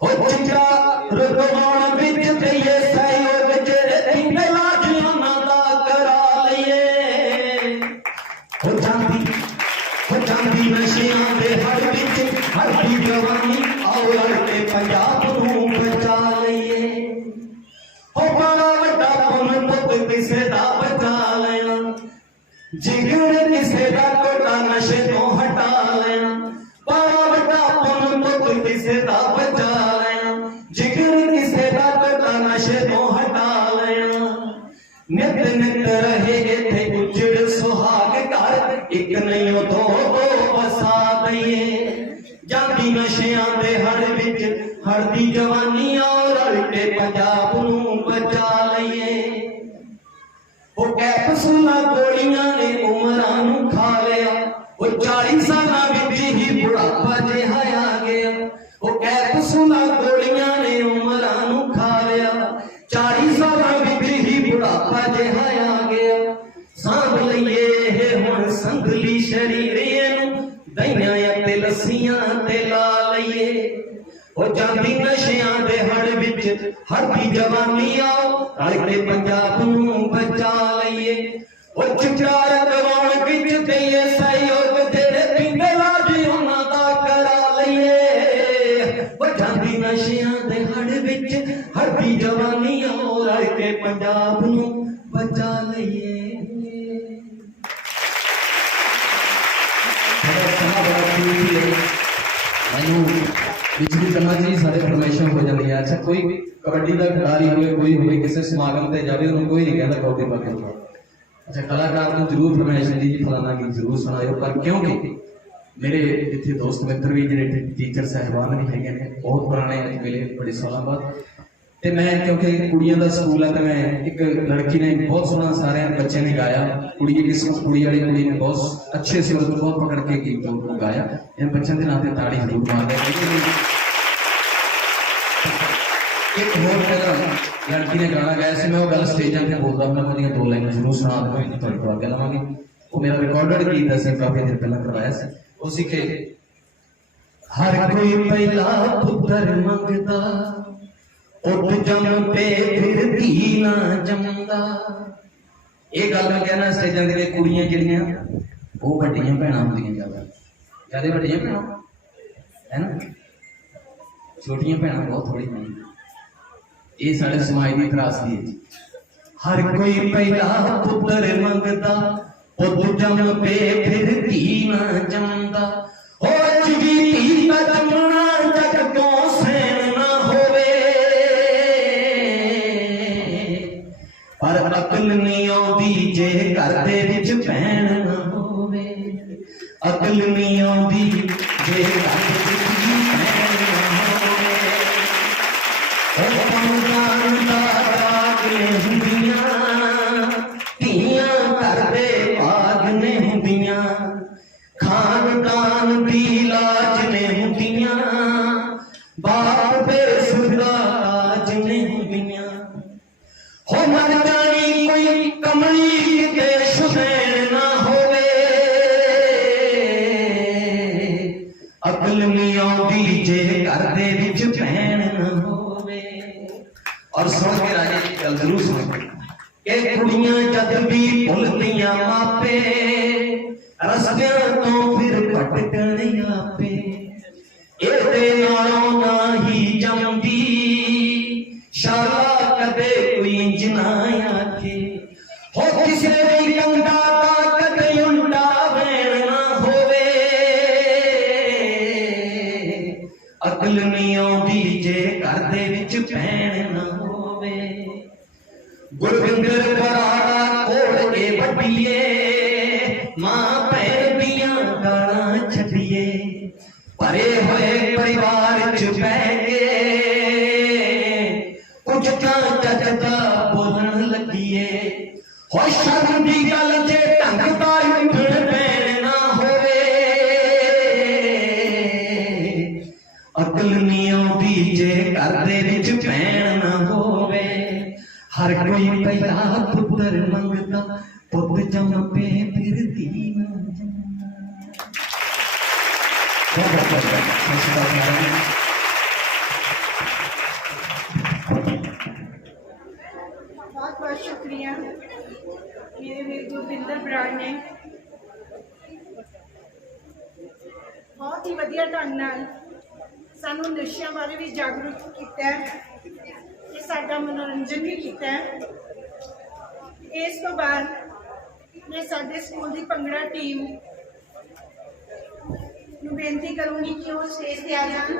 ओ चिट्टा रुकवाउण विच कईए सहयोग जेरे तीने लाजियां दा करा लईए। ओ जांदी नशियां दे हड़ विच हरती जवानी आओ रल के पंजाब नूं बचा लईए। ओ बड़ा वड्डा पुन पुत किसे दा बचा लेना, जिगर किसे दा कोटा नशे तो हटा लेना। बड़ा वड्डा पुन पुत किसे दा बचा लेना, जिगर किसे दा कोटा नशे तो हटा लेना। नित नित रहे इत्थे उजड़ सुहाग घर, एक नहीं ओ दो बसा दईए। जांदी नशियां दे हड़ विच हड़दी जवानियां रल के पंजाब गोलियां ने उमरां नूं खा लिया। वो 40 सालां विच ही बुढ़ापा जिहा आ गया। वो कैप्सूलां गोलियां ने उमरां नूं खा लिया। 40 सालां विच ही बुढ़ापा जिहा आ गया। सांभ लईए हुण संभली शरीर नूं, दहियां ते लस्सियां ते ला लईए। वो जाती नशियां दे हड़ विच हड़दी जवानी आओ, रल के पंजाब नूं बचा लईए। वो चिट्टा रखवाउण विच दईए सहयोग, जेड़े पींदे लाज उन्हां दा करा लईए। वो जाती नशियां दे हड़ विच हड़दी जवानी आओ, रल के पंजाब नूं बचा लईए। मैनू बिजली करना चाहिए, सारे फरमाइशों हो जाती है। अच्छा कोई कबड्डी का खिलाड़ी हो, कोई हो किसी समागम से जाए, उन्होंने कोई नहीं कहता कबड्डी पा के। अच्छा कलाकार को जरूर फरमाइश दी जी फलाना गीत जरूर सुनाओ, पर क्योंकि मेरे इतने दोस्त मित्र भी जो टीचर साहबान भी है बहुत पुराने मिले बड़े सालों बाद। तो मैं क्योंकि कुड़ियों का स्कूल है, तो मैं एक लड़की ने बहुत सोहना सारे बच्चे ने गाया, कुड़ी वाली कुड़ी ने बहुत अच्छे सुर बहुत पकड़ के गीत को गाया। इन बच्चों के नाम से ताड़ी जरूर मार दें। एक होर पहला लड़की ने गाना गाया से, मैं वो गल स्टेजां पे बोलता, मैं वो 2 लाइन जरूर सुना दूंगा, थोड़ी तो आगे लवांगे। वो मेरा रिकॉर्डेड गीत है, काफी देर पहले करवाया से। उसी के हर कोई पहला पुत्र मंगता, उठ जमते फिर धी ना जमदा। ये गल मैं कहना स्टेजां ते कुड़ियां जिहड़ियां वो वड्डियां भैणां हुंदियां ज्यादा वड्डियां भैणां है ना, छोटियां भैणां बहुत थोड़ी नहीं। ये साडे समाज दी त्रासदी है। हर कोई पहला पुत्र मंगदा, पुत जमते फिर धी ना जमदा। ओ जी धी दा जमना जग तो सैन ना होवे, पर अकल नहीं आउंदी जे घर दे विच भैण ना होवे। अकल नहीं आउंदी जे घर दे विच भैण ना होवे। ओ खानदान दा राग ने हुंदियां, धीआं घर दे भाग ने हुंदियां। खानदान दी लाज ने हुंदियां, बाप दे सुधा ताज ने हुंदियां। हो मर जानी कोई कमली किते शुदैन ना होवे। अकल नहीं आउंदी जे घर दे विच भैण ना होवे। और सुन के राजे गल जरूर सुनो कि कुड़ियां जद भी भुलदियां मापे, रस्तियां तो फिर भटकण आपे। इहदे नालों ना ही जमदी शाला, कदे कोई इंज ना आखे। हो किसे भी कंधा दा कदे उल्टा वैण ना होवे। अकल नहीं आउंदी जे घर दे विच भैण ना होवे। गुरविंदर बराड़ा कोल के वड्डीए, मां भैण दियां गालां छड्डीए। भरे होए परिवार च बह के कुछ चजदा बोलण लगिए। हो शर्म दी गल जे ढंग दा उठण पैण ना होवे। अकल नहीं आउंदी जे घर दे विच भैण ना होवे। हर कोई पहला पुत्र मंगता, पुत जम पे फिर धी ना जमदा। बहुत बहुत शुक्रिया मेरे वीर गुरविंदर बराड़ ने बहुत ही वधिया ढंग नाल सानू नशियां बारे भी जागरूक किया है, साडा मनोरंजन भी किया है। इस तो बाद मैं साडे स्कूल की भंगड़ा टीम नूं बेनती करूँगी कि वो स्टेज ते आ जान।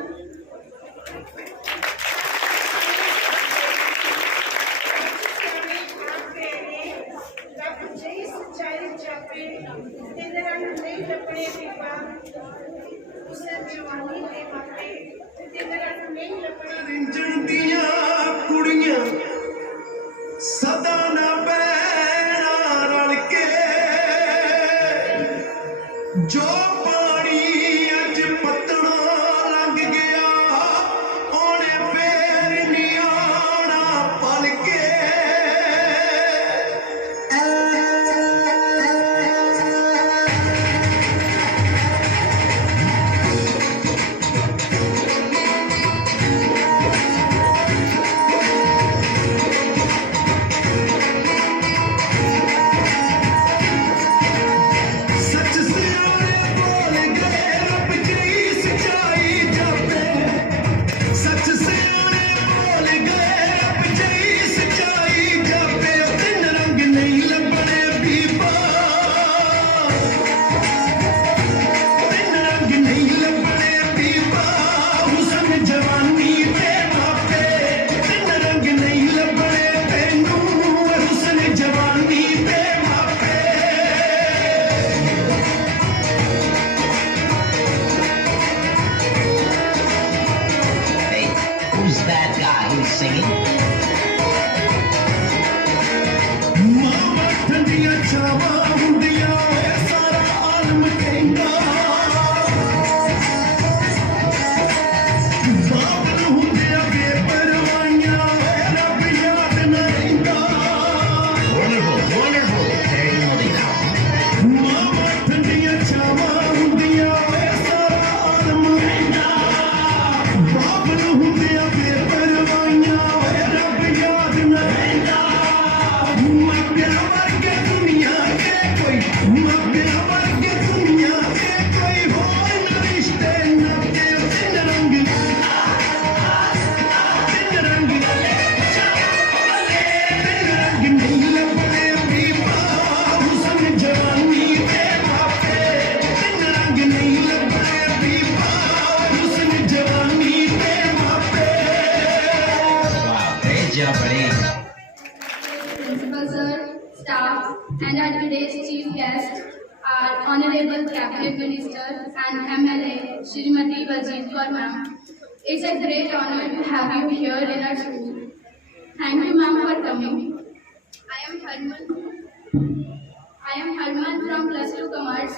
रिंजण दियां कुड़ियां सदा ना पैना रल के। guests, our Honorable Cabinet Minister and MLA, Shrimati Baljeet Kaur ma'am. It's a great honor to have you here in our school. Thank you, ma'am, for coming. I am Harman from Plus 2 Commerce.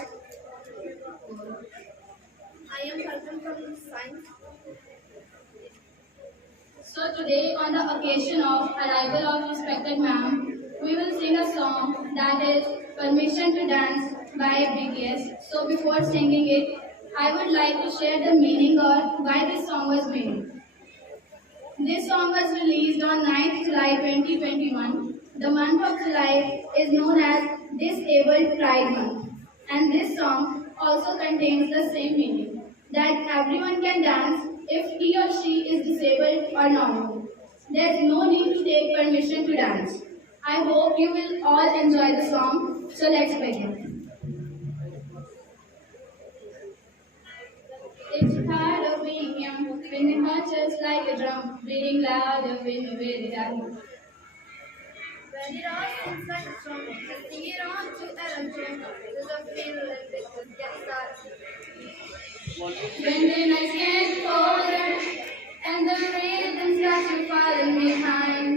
I am Harman from Science. So today, on the occasion of arrival of respected ma'am, we will sing a song that is Permission to Dance by BTS. So before singing it, I would like to share the meaning or why this song was made. This song was released on 9th July 2021. The month of July is known as Disabled Pride Month. And this song also contains the same meaning, that everyone can dance if he or she is disabled or not. There is no need to take permission to dance. I hope you will all enjoy the song. So let's begin. It's hard of being young, when the heart just like a drum, beating louder when you wear it out. When it all seems like a drum, let's sing it on to Ellen. There's a feeling that could get started. When the nights get colder and the rhythms start to falling behind,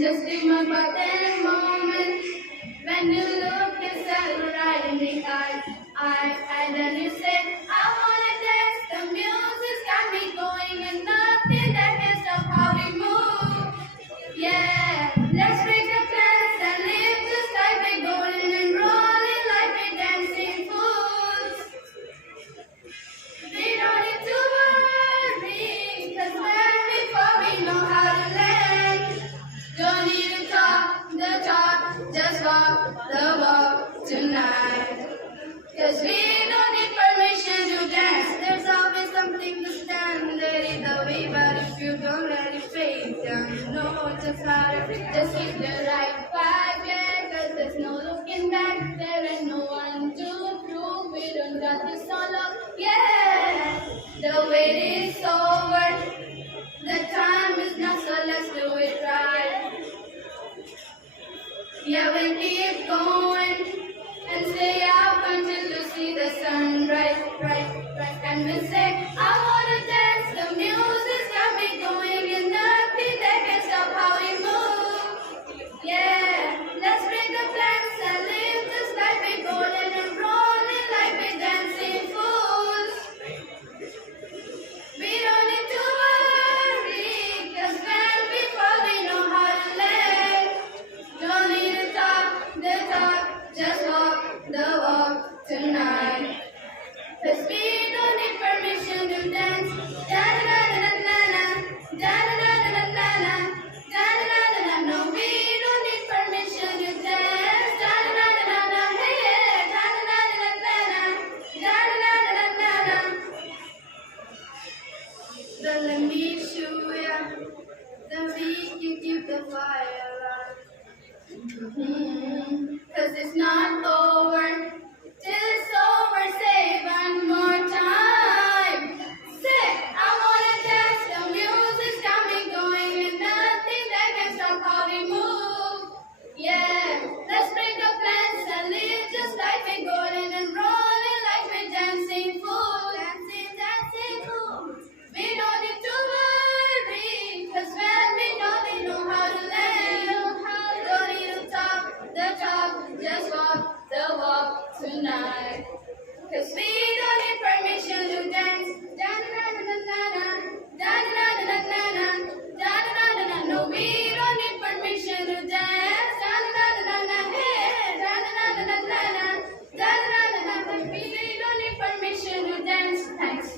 just remember that moment when you look yourself right in the eye, and then you say, I wanna dance, the music's got me going, and nothing that can stop how we move. Yeah, let's break the plans and live just like we're golden and rolling like we're dancing fools. We don't need to worry, 'cause when before we know how to land. Don't need to talk the talk, just walk the walk tonight. 'Cause we don't need permission to dance. There's always something to stand there either way, but if you don't let it fade down, you know just how to just keep the right vibe, yeah. 'Cause there's no looking back, there ain't no one to prove. We don't got this all up, yeah. The wait is over, the time is now, so let's do it right. Yeah, we keep going and stay up until you see the sunrise, right. And we say, I wanna dance, the music's got me going, and nothing that can stop how we move. Yeah, let's break the plans and live just like we're golden and rolling like we're dancing fools. We don't need to worry, 'cause when before we know how to land. Don't need to talk the talk, just walk the walk tonight. 'Cause we don't need permission to dance. Da-da-da-da-da-da-da, da-da-da-da-da-da-da, da-da-da-da-da. No, we don't need permission to dance. Da-da-da-da-da-da, hey, yeah, da-da-da-da-da-da, da-da-da-da-da-da. Then let me show ya, then we can keep the fire alive. 'Cause it's not over till it's over. Say one more time. Say, I wanna dance, the music's got me going, and nothing that can stop how we move. Yeah, let's break the plans and live just like we're golden and rolling like we're dancing fools. Dancing fools. We don't need to worry, 'cause when we know how to land. Don't need to talk the talk, just walk the walk tonight. 'Cause we don't need permission to dance. Da-da-da-da-da-da, da-da-da-da-da-da, da-da-da-da-da. No, we don't need permission to dance. Da-da-da-da-da-da, hey, da-da-da-da-da-da, da-da-da-da-da. We don't need permission to dance. Thanks.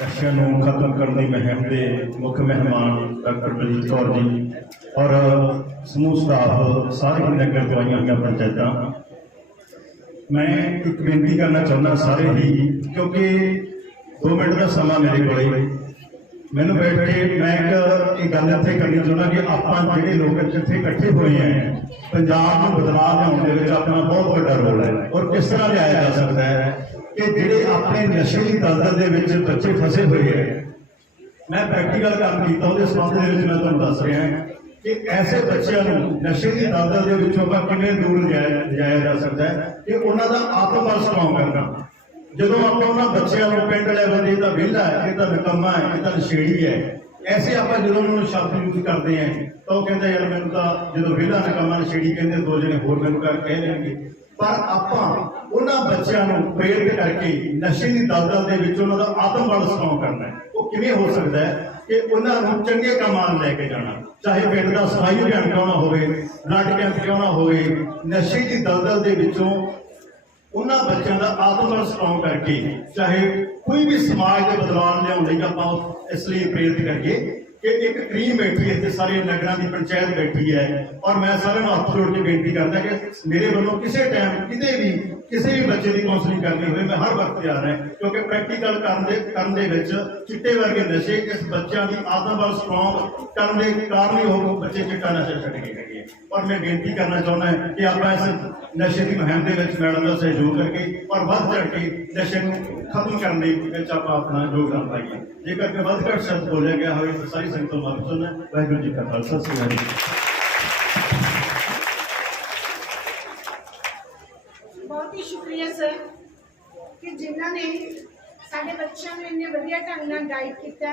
ਨਸ਼ਿਆਂ ਨੂੰ ਖਤਮ ਕਰਨ ਦੀ ਮੁਹਿੰਮ ਦੇ ਮੁੱਖ ਮਹਿਮਾਨ doctor Baljit Kaur ji ਔਰ ਸਮੂਹ ਸਟਾਫ ਸਾਰੇ ਹੀ ਨਗਰ ਦਵਾਈਆਂ ਹੋਈਆਂ ਪੰਚਾਇਤਾਂ। ਮੈਂ ਇੱਕ ਬੇਨਤੀ ਕਰਨਾ ਚਾਹੁੰਦਾ ਸਾਰੇ ਹੀ, ਕਿਉਂਕਿ 2 ਮਿੰਟ ਦਾ ਸਮਾਂ ਮੇਰੇ ਕੋਲੇ, ਮੈਨੂੰ ਬੈਠ ਕੇ ਮੈਂ ਇੱਕ ਗੱਲ ਇੱਥੇ ਕਰਨੀ ਚਾਹੁੰਦਾ ਕਿ ਆਪਾਂ ਜਿਹੜੇ ਲੋਕ ਇੱਥੇ ਇਕੱਠੇ ਹੋਏ ਹੈ, ਪੰਜਾਬ ਨੂੰ ਬਦਲਾਅ ਲਿਆਉਣ ਦੇ ਵਿੱਚ ਆਪਣਾ ਬਹੁਤ ਵੱਡਾ ਰੋਲ ਹੈ। ਔਰ ਕਿਸ ਤਰ੍ਹਾਂ ਲਿਆਇਆ ਜਾ ਸਕਦਾ ਹੈ ਕਿ ਜਿਹੜੇ ਆਪਣੇ ਨਸ਼ੇ ਦੀ ਦਲਦਲ ਦੇ ਵਿੱਚ ਬੱਚੇ ਫਸੇ ਹੋਏ ਹੈ, ਮੈਂ ਪ੍ਰੈਕਟੀਕਲ ਕੰਮ ਕੀਤਾ, ਉਹਦੇ ਸੰਬੰਧ ਦੇ ਵਿੱਚ ਮੈਂ ਤੁਹਾਨੂੰ ਦੱਸ ਰਿਹਾ ਕਿ ਐਸੇ ਬੱਚਿਆਂ ਨੂੰ ਨਸ਼ੇ ਦੀ ਦਲਦਲ ਦੇ ਵਿੱਚੋਂ ਆਪਾਂ ਕਿਵੇਂ ਦੂਰ ਲਿਜਾਇਆ ਜਾ ਸਕਦਾ ਹੈ ਕਿ ਉਹਨਾਂ ਦਾ ਆਤਮ-ਬਲ ਸਟਰੋਂਗ ਕਰਨਾ। ਜਦੋਂ ਆਪਾਂ ਉਹਨਾਂ ਬੱਚਿਆਂ ਨੂੰ ਪਿੰਡ ਲੈਵਲ ਤੇ ਇਹਦਾ ਵਿਹਲਾ ਹੈ, ਇਹ ਤਾਂ ਨਿਕੰਮਾ ਹੈ, ਇਹ ਤਾਂ ਨਸ਼ੇੜੀ ਹੈ, ਐਸੇ ਆਪਾਂ ਜਦੋਂ ਉਹਨਾਂ ਨੂੰ ਸ਼ਬਦ ਯੂਜ਼ ਕਰਦੇ ਹਾਂ ਤਾਂ ਉਹ ਕਹਿੰਦੇ ਯਾਰ ਮੈਨੂੰ ਤਾਂ ਜਦੋਂ ਵਿਹਲਾ ਨਿਕੰਮਾ ਨਸ਼ੇੜੀ ਕਹਿੰਦੇ ਦੋ ਜਣੇ ਹੋਰ ਮੈਨੂੰ ਕਰ ਕਹਿ ਲੈਣਗੇ। ਪਰ ਆਪਾਂ ਉਹਨਾਂ ਬੱਚਿਆਂ ਨੂੰ ਪ੍ਰੇਰਿਤ ਕਰਕੇ ਨਸ਼ੇ ਦੀ ਦਲਦਲ ਦੇ ਵਿੱਚ ਉਹਨਾਂ ਦਾ ਆਤਮ-ਬਲ ਸਟਰੋਂਗ ਕਰਨਾ ਹੈ। ਉਹ ਕਿਵੇਂ ਹੋ ਸਕਦਾ ਹੈ ਕਿ ਉਹਨਾਂ ਨੂੰ ਚੰਗੇ ਕੰਮਾਂ ਵੱਲ ਲੈ ਕੇ ਜਾਣਾ, ਚਾਹੇ ਪਿੰਡ ਦਾ ਸਫਾਈ ਅਭਿਆਨ ਕਿਉਂ ਨਾ ਹੋਵੇ, ਬਲੱਡ ਕੈਂਪ ਕਿਉਂ ਨਾ ਹੋਵੇ, ਨਸ਼ੇ ਦੀ ਦਲਦਲ ਦੇ ਵਿੱਚੋਂ ਉਹਨਾਂ ਬੱਚਿਆਂ ਦਾ ਆਤਮ-ਬਲ ਸਟਰੋਂਗ ਕਰਕੇ ਚਾਹੇ ਕੋਈ ਵੀ ਸਮਾਜ ਦੇ ਬਦਲਾਅ ਲਿਆਉਣ ਲਈ ਆਪਾਂ ਇਸ ਲਈ ਪ੍ਰੇਰਿਤ ਕਰੀਏ ਕਿ ਇੱਕ ਟੀਮ ਬੈਠੀ ਹੈ ਤੇ ਸਾਰੇ ਨਗਰਾਂ ਦੀ ਪੰਚਾਇਤ ਬੈਠੀ ਹੈ। ਔਰ ਮੈਂ ਸਾਰਿਆਂ ਨੂੰ ਹੱਥ ਜੋੜ ਕੇ ਬੇਨਤੀ ਕਰਦਾ ਕਿ ਮੇਰੇ ਵੱਲੋਂ ਕਿਸੇ ਟਾਈਮ ਕਿਸੇ ਵੀ ਬੱਚੇ ਦੀ ਕਾਉਂਸਲਿੰਗ ਕਰਨੀ ਹੋਵੇ ਮੈਂ ਹਰ ਵਕਤ ਤਿਆਰ ਹਾਂ, ਕਿਉਂਕਿ ਪ੍ਰੈਕਟੀਕਲ ਕਰਨ ਦੇ ਵਿੱਚ ਚਿੱਟੇ ਵਰਗੇ ਨਸ਼ੇ ਇਸ ਬੱਚਿਆਂ ਦੀ ਆਤਮ-ਬਲ ਸਟਰੋਂਗ ਕਰਨ ਦੇ ਕਾਰਨ ਹੀ ਉਹ ਬੱਚੇ ਚਿੱਟਾ ਨਸ਼ਾ ਛੱਡ ਕੇ ਗਏ। ਔਰ ਮੈਂ ਬੇਨਤੀ ਕਰਨਾ ਚਾਹੁੰਦਾ ਕਿ ਆਪਾਂ ਇਸ ਨਸ਼ੇ ਦੀ ਮੁਹਿੰਮ ਦੇ ਵਿੱਚ ਮੈਡਮ ਦਾ ਸਹਿਯੋਗ ਕਰਕੇ ਔਰ ਵੱਧ ਚੜ੍ਹ ਕੇ ਨਸ਼ੇ ਨੂੰ ਖਤਮ ਕਰਨ ਦੇ ਵਿੱਚ ਆਪਾਂ ਆਪਣਾ ਯੋਗਦਾਨ ਪਾਈਏ। ਜੇਕਰ ਕਿ ਵੱਧ ਘੱਟ ਸ਼ਬਦ ਬੋਲਿਆ ਗਿਆ ਹੋਵੇ ਤਾਂ ਸਾਰੀ ਸੰਗਤ ਤੋਂ ਮਾਫੀ ਚਾਹੁੰਦਾ। ਵਾਹਿਗੁਰੂ ਜੀ ਕਾ ਖਾਲਸਾ, ਸ੍ਰੀ ਵਾਹਿਗੁਰੂ। ਬਹੁਤ ਹੀ ਸ਼ੁਕਰੀਆ ਸਰ ਕਿ ਜਿਨ੍ਹਾਂ ਨੇ ਸਾਡੇ ਬੱਚਿਆਂ ਨੂੰ ਇੰਨੇ ਵਧੀਆ ਢੰਗ ਨਾਲ ਗਾਈਡ ਕੀਤਾ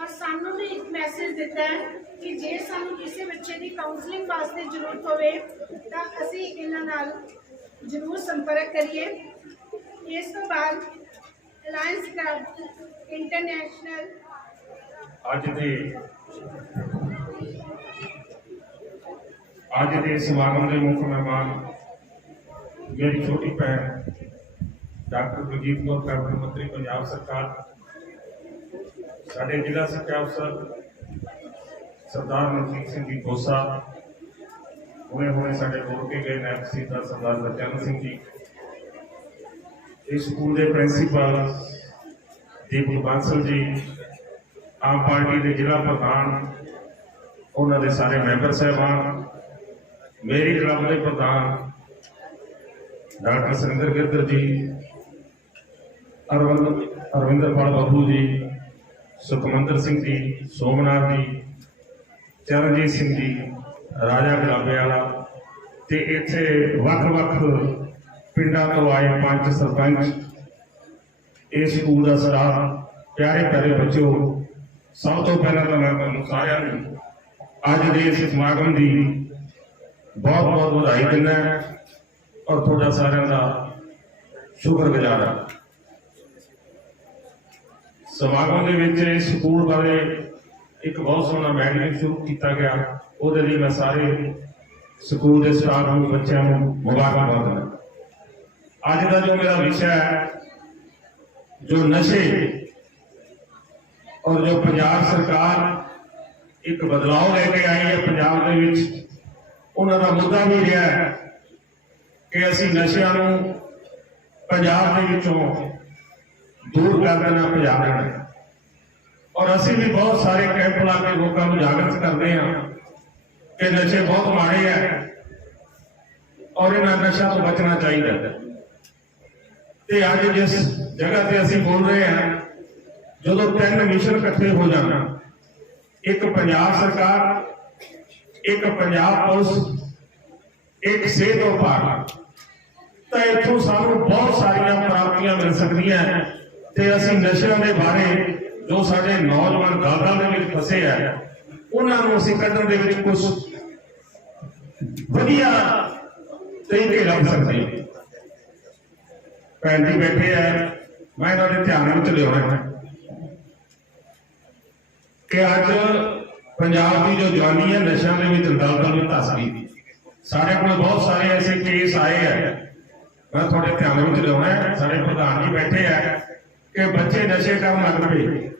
ਔਰ ਸਾਨੂੰ ਵੀ ਇੱਕ ਮੈਸੇਜ ਦਿੱਤਾ ਹੈ ਕਿ ਜੇ ਸਾਨੂੰ ਕਿਸੇ ਬੱਚੇ ਦੀ ਕਾਉਂਸਲਿੰਗ ਵਾਸਤੇ ਜ਼ਰੂਰਤ ਹੋਵੇ ਤਾਂ ਅਸੀਂ ਇਹਨਾਂ ਨਾਲ ਜ਼ਰੂਰ ਸੰਪਰਕ ਕਰੀਏ। ਇਸ ਤੋਂ ਬਾਅਦ ਅਲਾਇੰਸ ਕਲੱਬ ਇੰਟਰਨੈਸ਼ਨਲ ਅੱਜ ਦੇ ਸਮਾਗਮ ਦੇ ਮੁੱਖ ਮਹਿਮਾਨ ਮੇਰੀ ਛੋਟੀ ਭੈਣ ਡਾਕਟਰ ਬਲਜੀਤ ਕੌਰ ਕੈਬਨਿਟ ਮੰਤਰੀ ਪੰਜਾਬ ਸਰਕਾਰ, ਸਾਡੇ ਜ਼ਿਲ੍ਹਾ ਸਿੱਖਿਆ ਅਫਸਰ ਸਰਦਾਰ ਮਨਜੀਤ ਸਿੰਘ ਜੀ ਖੋਸਾ, ਹੁਣੇ ਸਾਡੇ ਬੋਲ ਕੇ ਗਏ ਨਾਇਬ ਤਹਿਸੀਲਦਾਰ ਸਰਦਾਰ ਗੁਰਚਰਨ ਸਿੰਘ ਜੀ, ਇਸ ਸਕੂਲ ਦੇ ਪ੍ਰਿੰਸੀਪਲ ਦੀਪਕ ਬਾਂਸਲ ਜੀ, ਆਮ ਪਾਰਟੀ ਦੇ ਜ਼ਿਲ੍ਹਾ ਪ੍ਰਧਾਨ, ਉਹਨਾਂ ਦੇ ਸਾਰੇ ਮੈਂਬਰ ਸਾਹਿਬਾਨ, ਮੇਰੀ ਕਲੱਬ ਦੇ ਪ੍ਰਧਾਨ ਡਾਕਟਰ ਸੁਰਿੰਦਰ ਗਿੱਦੜ ਜੀ, ਅਰਵਿੰਦਰਪਾਲ ਬਾਬੂ ਜੀ, ਸੁਖਮੰਦਰ ਸਿੰਘ ਜੀ, ਸੋਮਨਾਥ ਜੀ, ਚਰਨਜੀਤ ਸਿੰਘ ਜੀ, ਰਾਜਾ ਗੁਲਾਬੇ ਵਾਲਾ ਤੇ ਇੱਥੇ ਵੱਖ-ਵੱਖ ਪਿੰਡਾਂ ਤੋਂ ਆਏ ਪੰਚ ਸਰਪੰਚ, ਇਸ ਸਕੂਲ ਦਾ ਸਟਾਫ, ਪਿਆਰੇ ਬੱਚਿਓ, ਸਭ ਤੋਂ ਪਹਿਲਾਂ ਤਾਂ ਮੈਂ ਤੁਹਾਨੂੰ ਸਾਰਿਆਂ ਨੂੰ ਅੱਜ ਦੇ ਇਸ ਸਮਾਗਮ ਦੀ ਬਹੁਤ ਵਧਾਈ ਦਿੰਦਾ ਔਰ ਤੁਹਾਡਾ ਸਾਰਿਆਂ ਦਾ ਸ਼ੁਕਰਗੁਜ਼ਾਰ ਹਾਂ। ਸਮਾਗਮ ਦੇ ਵਿੱਚ ਇਸ ਸਕੂਲ ਬਾਰੇ ਇੱਕ ਬਹੁਤ ਸੋਹਣਾ ਮੈਗਜ਼ੀਨ ਸ਼ੁਰੂ ਕੀਤਾ ਗਿਆ, ਉਹਦੇ ਲਈ ਮੈਂ ਸਾਰੇ ਸਕੂਲ ਦੇ ਸਟਾਫ ਨੂੰ, ਬੱਚਿਆਂ ਨੂੰ ਮੁਬਾਰਕਬਾਦ ਦਿੰਦਾ। ਅੱਜ ਦਾ ਜੋ ਮੇਰਾ ਵਿਸ਼ਾ ਹੈ, ਜੋ ਨਸ਼ੇ ਔਰ ਜੋ ਪੰਜਾਬ ਸਰਕਾਰ ਇੱਕ ਬਦਲਾਅ ਲੈ ਕੇ ਆਈ ਹੈ ਪੰਜਾਬ ਦੇ ਵਿੱਚ, ਉਹਨਾਂ ਦਾ ਮੁੱਦਾ ਵੀ ਰਿਹਾ ਹੈ ਕਿ ਅਸੀਂ ਨਸ਼ਿਆਂ ਨੂੰ ਪੰਜਾਬ ਦੇ ਵਿੱਚੋਂ ਦੂਰ ਕਰ ਦੇਣਾ, ਭਜਾ ਦੇਣਾ। ਔਰ ਅਸੀਂ ਵੀ ਬਹੁਤ ਸਾਰੇ ਕੈਂਪ ਲਾ ਕੇ ਲੋਕਾਂ ਨੂੰ ਜਾਗਰਤ ਕਰਦੇ ਹਾਂ ਕਿ ਨਸ਼ੇ ਬਹੁਤ ਮਾੜੇ ਹੈ ਔਰ ਇਹਨਾਂ ਨਸ਼ਿਆਂ ਤੋਂ ਬਚਣਾ ਚਾਹੀਦਾ ਹੈ। ਤੇ ਅੱਜ ਜਿਸ ਜਗ੍ਹਾ ਤੇ ਅਸੀਂ ਬੋਲ ਰਹੇ ਹਾਂ, ਜਦੋਂ 3 ਮਿਸ਼ਨ ਇਕੱਠੇ ਹੋ ਜਾਣਾ, ਇੱਕ ਪੰਜਾਬ ਸਰਕਾਰ, ਇੱਕ ਪੰਜਾਬ ਪੁਲਿਸ, ਇੱਕ ਸਿਹਤ ਵਿਭਾਗ, ਤਾਂ ਇੱਥੋਂ ਸਾਨੂੰ ਬਹੁਤ ਸਾਰੀਆਂ ਪ੍ਰਾਪਤੀਆਂ ਮਿਲ ਸਕਦੀਆਂ ਤੇ ਅਸੀਂ ਨਸ਼ਿਆਂ ਦੇ ਬਾਰੇ ਜੋ ਸਾਡੇ ਨੌਜਵਾਨ ਦਲਦਲ ਦੇ ਵਿੱਚ ਫਸੇ ਆ, ਉਹਨਾਂ ਨੂੰ ਅਸੀਂ ਕੱਢਣ ਦੇ ਵਿੱਚ ਕੁਝ ਵਧੀਆ ਤਰੀਕੇ ਲੱਭ ਸਕਦੇ ਹਾਂ। ਭੈਣ ਜੀ ਬੈਠੇ ਆ, ਮੈਂ ਇਹਨਾਂ ਦੇ ਧਿਆਨ ਵਿੱਚ ਲਿਆਉਣਾ ਕਿ ਅੱਜ ਪੰਜਾਬ ਦੀ ਜੋ ਜਵਾਨੀ ਹੈ ਨਸ਼ਿਆਂ ਦੇ ਵਿੱਚ ਦਲਦਲ ਵਿੱਚ ਧੱਸ ਗਈ। ਸਾਡੇ ਕੋਲ ਬਹੁਤ ਸਾਰੇ ਐਸੇ ਕੇਸ ਆਏ ਆ, ਮੈਂ ਤੁਹਾਡੇ ਧਿਆਨ ਵਿੱਚ ਲਿਆਉਣਾ। ਸਾਡੇ ਪ੍ਰਧਾਨ ਜੀ ਬੈਠੇ ਆ ਕਿ ਬੱਚੇ ਨਸ਼ੇ ਕਰਨ ਲੱਗ ਪਏ,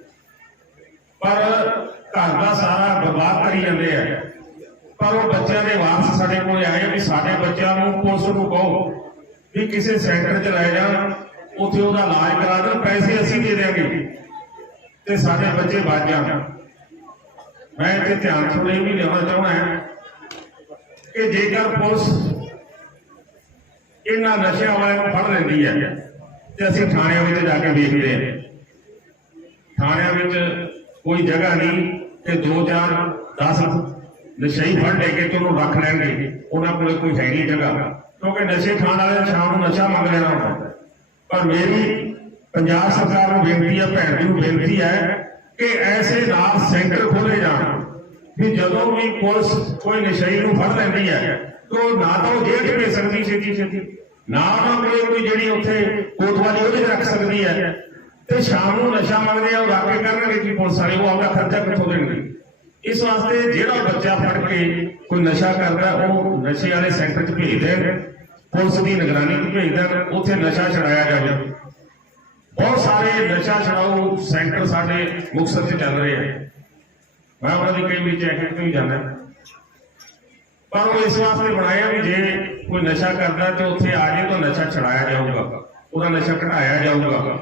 ਪਰ ਘਰ ਦਾ ਸਾਰਾ ਬਰਬਾਦ ਕਰੀ ਜਾਂਦੇ ਆ। ਪਰ ਉਹ ਬੱਚਿਆਂ ਦੇ ਵਾਰਸ ਸਾਡੇ ਕੋਲ ਆਏ ਵੀ ਸਾਡੇ ਬੱਚਿਆਂ ਨੂੰ ਪੁਲਿਸ ਨੂੰ ਕਹੋ ਵੀ ਕਿਸੇ ਸੈਂਟਰ 'ਚ ਲੈ ਜਾਣ, ਉੱਥੇ ਉਹਦਾ ਇਲਾਜ ਕਰਾ ਦੇਣ, ਪੈਸੇ ਅਸੀਂ ਦੇ ਦਿਆਂਗੇ ਤੇ ਸਾਡੇ ਬੱਚੇ ਬਚ ਜਾਣ। ਮੈਂ ਇੱਥੇ ਧਿਆਨ ਥੋੜ੍ਹੇ ਵੀ ਲਿਆਉਣਾ ਚਾਹੁੰਦਾ ਕਿ ਜੇਕਰ ਪੁਲਿਸ ਇਹਨਾਂ ਨਸ਼ਿਆਂ ਵਾਲਿਆਂ ਨੂੰ ਫੜ ਲੈਂਦੀ ਹੈ ਤੇ ਅਸੀਂ ਥਾਣਿਆਂ ਵਿੱਚ ਜਾ ਕੇ ਵੇਖਦੇ ਹਾਂ, ਥਾਣਿਆਂ ਵਿੱਚ ਕੋਈ ਜਗ੍ਹਾ ਨਹੀਂ ਕਿ 2 4 10 ਨਸ਼ਈ ਫੜ ਲੈ ਕੇ ਤੇ ਉਹਨੂੰ ਰੱਖ ਲੈਣਗੇ, ਉਹਨਾਂ ਕੋਲ ਕੋਈ ਹੈ ਨਹੀਂ ਜਗ੍ਹਾ, ਕਿਉਂਕਿ ਨਸ਼ੇ ਖਾਣ ਵਾਲੇ ਸ਼ਾਮ ਨੂੰ ਨਸ਼ਾ ਮੰਗ ਲੈਣਾ ਹੁੰਦਾ। ਪਰ ਮੇਰੀ ਪੰਜਾਬ ਸਰਕਾਰ ਨੂੰ ਬੇਨਤੀ ਹੈ, ਭੈਣ ਜੀ ਨੂੰ ਬੇਨਤੀ ਹੈ ਕਿ ਐਸੇ ਨਾਲ ਸੈਂਟਰ ਖੋਲੇ ਜਾਣ ਵੀ ਜਦੋਂ ਵੀ ਪੁਲਿਸ ਕੋਈ ਨਸ਼ਈ ਨੂੰ ਫੜ ਲੈਂਦੀ ਹੈ ਤਾਂ ਨਾ ਤਾਂ ਉਹ ਜੇਲ੍ਹ 'ਚ ਭੇਜ ਸਕਦੀ ਛੇਤੀ, ਨਾ ਉਹਨਾਂ ਕੋਲ ਕੋਈ ਜਿਹੜੀ ਉੱਥੇ ਕੋਤਵਾਲੀ ਉਹਦੇ 'ਚ ਰੱਖ ਸਕਦੀ ਹੈ, ਤੇ ਸ਼ਾਮ ਨੂੰ ਨਸ਼ਾ ਮੰਗਦੇ ਆ ਉਹ ਰੱਖ ਕੇ ਕਰਨਗੇ ਕਿ ਪੁਲਿਸ ਵਾਲੇ ਉਹ ਆਪਦਾ ਖਰਚਾ ਕਿੱਥੋਂ ਦੇਣਗੇ। ਇਸ ਵਾਸਤੇ ਜਿਹੜਾ ਬੱਚਾ ਫੜ ਕੇ ਕੋਈ ਨਸ਼ਾ ਕਰਦਾ ਉਹ ਨਸ਼ੇ ਵਾਲੇ ਸੈਂਟਰ 'ਚ ਭੇਜ ਦੇਣ, ਪੁਲਿਸ ਦੀ ਨਿਗਰਾਨੀ 'ਚ ਭੇਜ ਦੇਣ, ਉੱਥੇ ਨਸ਼ਾ ਛੁਡਾਇਆ ਜਾਵੇ। ਬਹੁਤ ਸਾਰੇ ਨਸ਼ਾ ਛੁਡਾਊ ਸੈਂਟਰ ਸਾਡੇ ਮੁਕਤਸਰ 'ਚ ਚੱਲ ਰਹੇ ਆ, ਮੈਂ ਉਹਨਾਂ ਦੀ ਕਈ ਵਾਰੀ ਚੈਕਿੰਗ ਤੇ ਵੀ ਜਾਂਦਾ, ਪਰ ਉਹ ਇਸ ਵਾਸਤੇ ਬਣਾਇਆ ਵੀ ਜੇ ਕੋਈ ਨਸ਼ਾ ਕਰਦਾ ਤੇ ਉੱਥੇ ਆ ਜੇ ਤਾਂ ਨਸ਼ਾ ਛੁਡਾਇਆ ਜਾਊਗਾ, ਉਹਦਾ ਨਸ਼ਾ ਘਟਾਇਆ ਜਾਊਗਾ।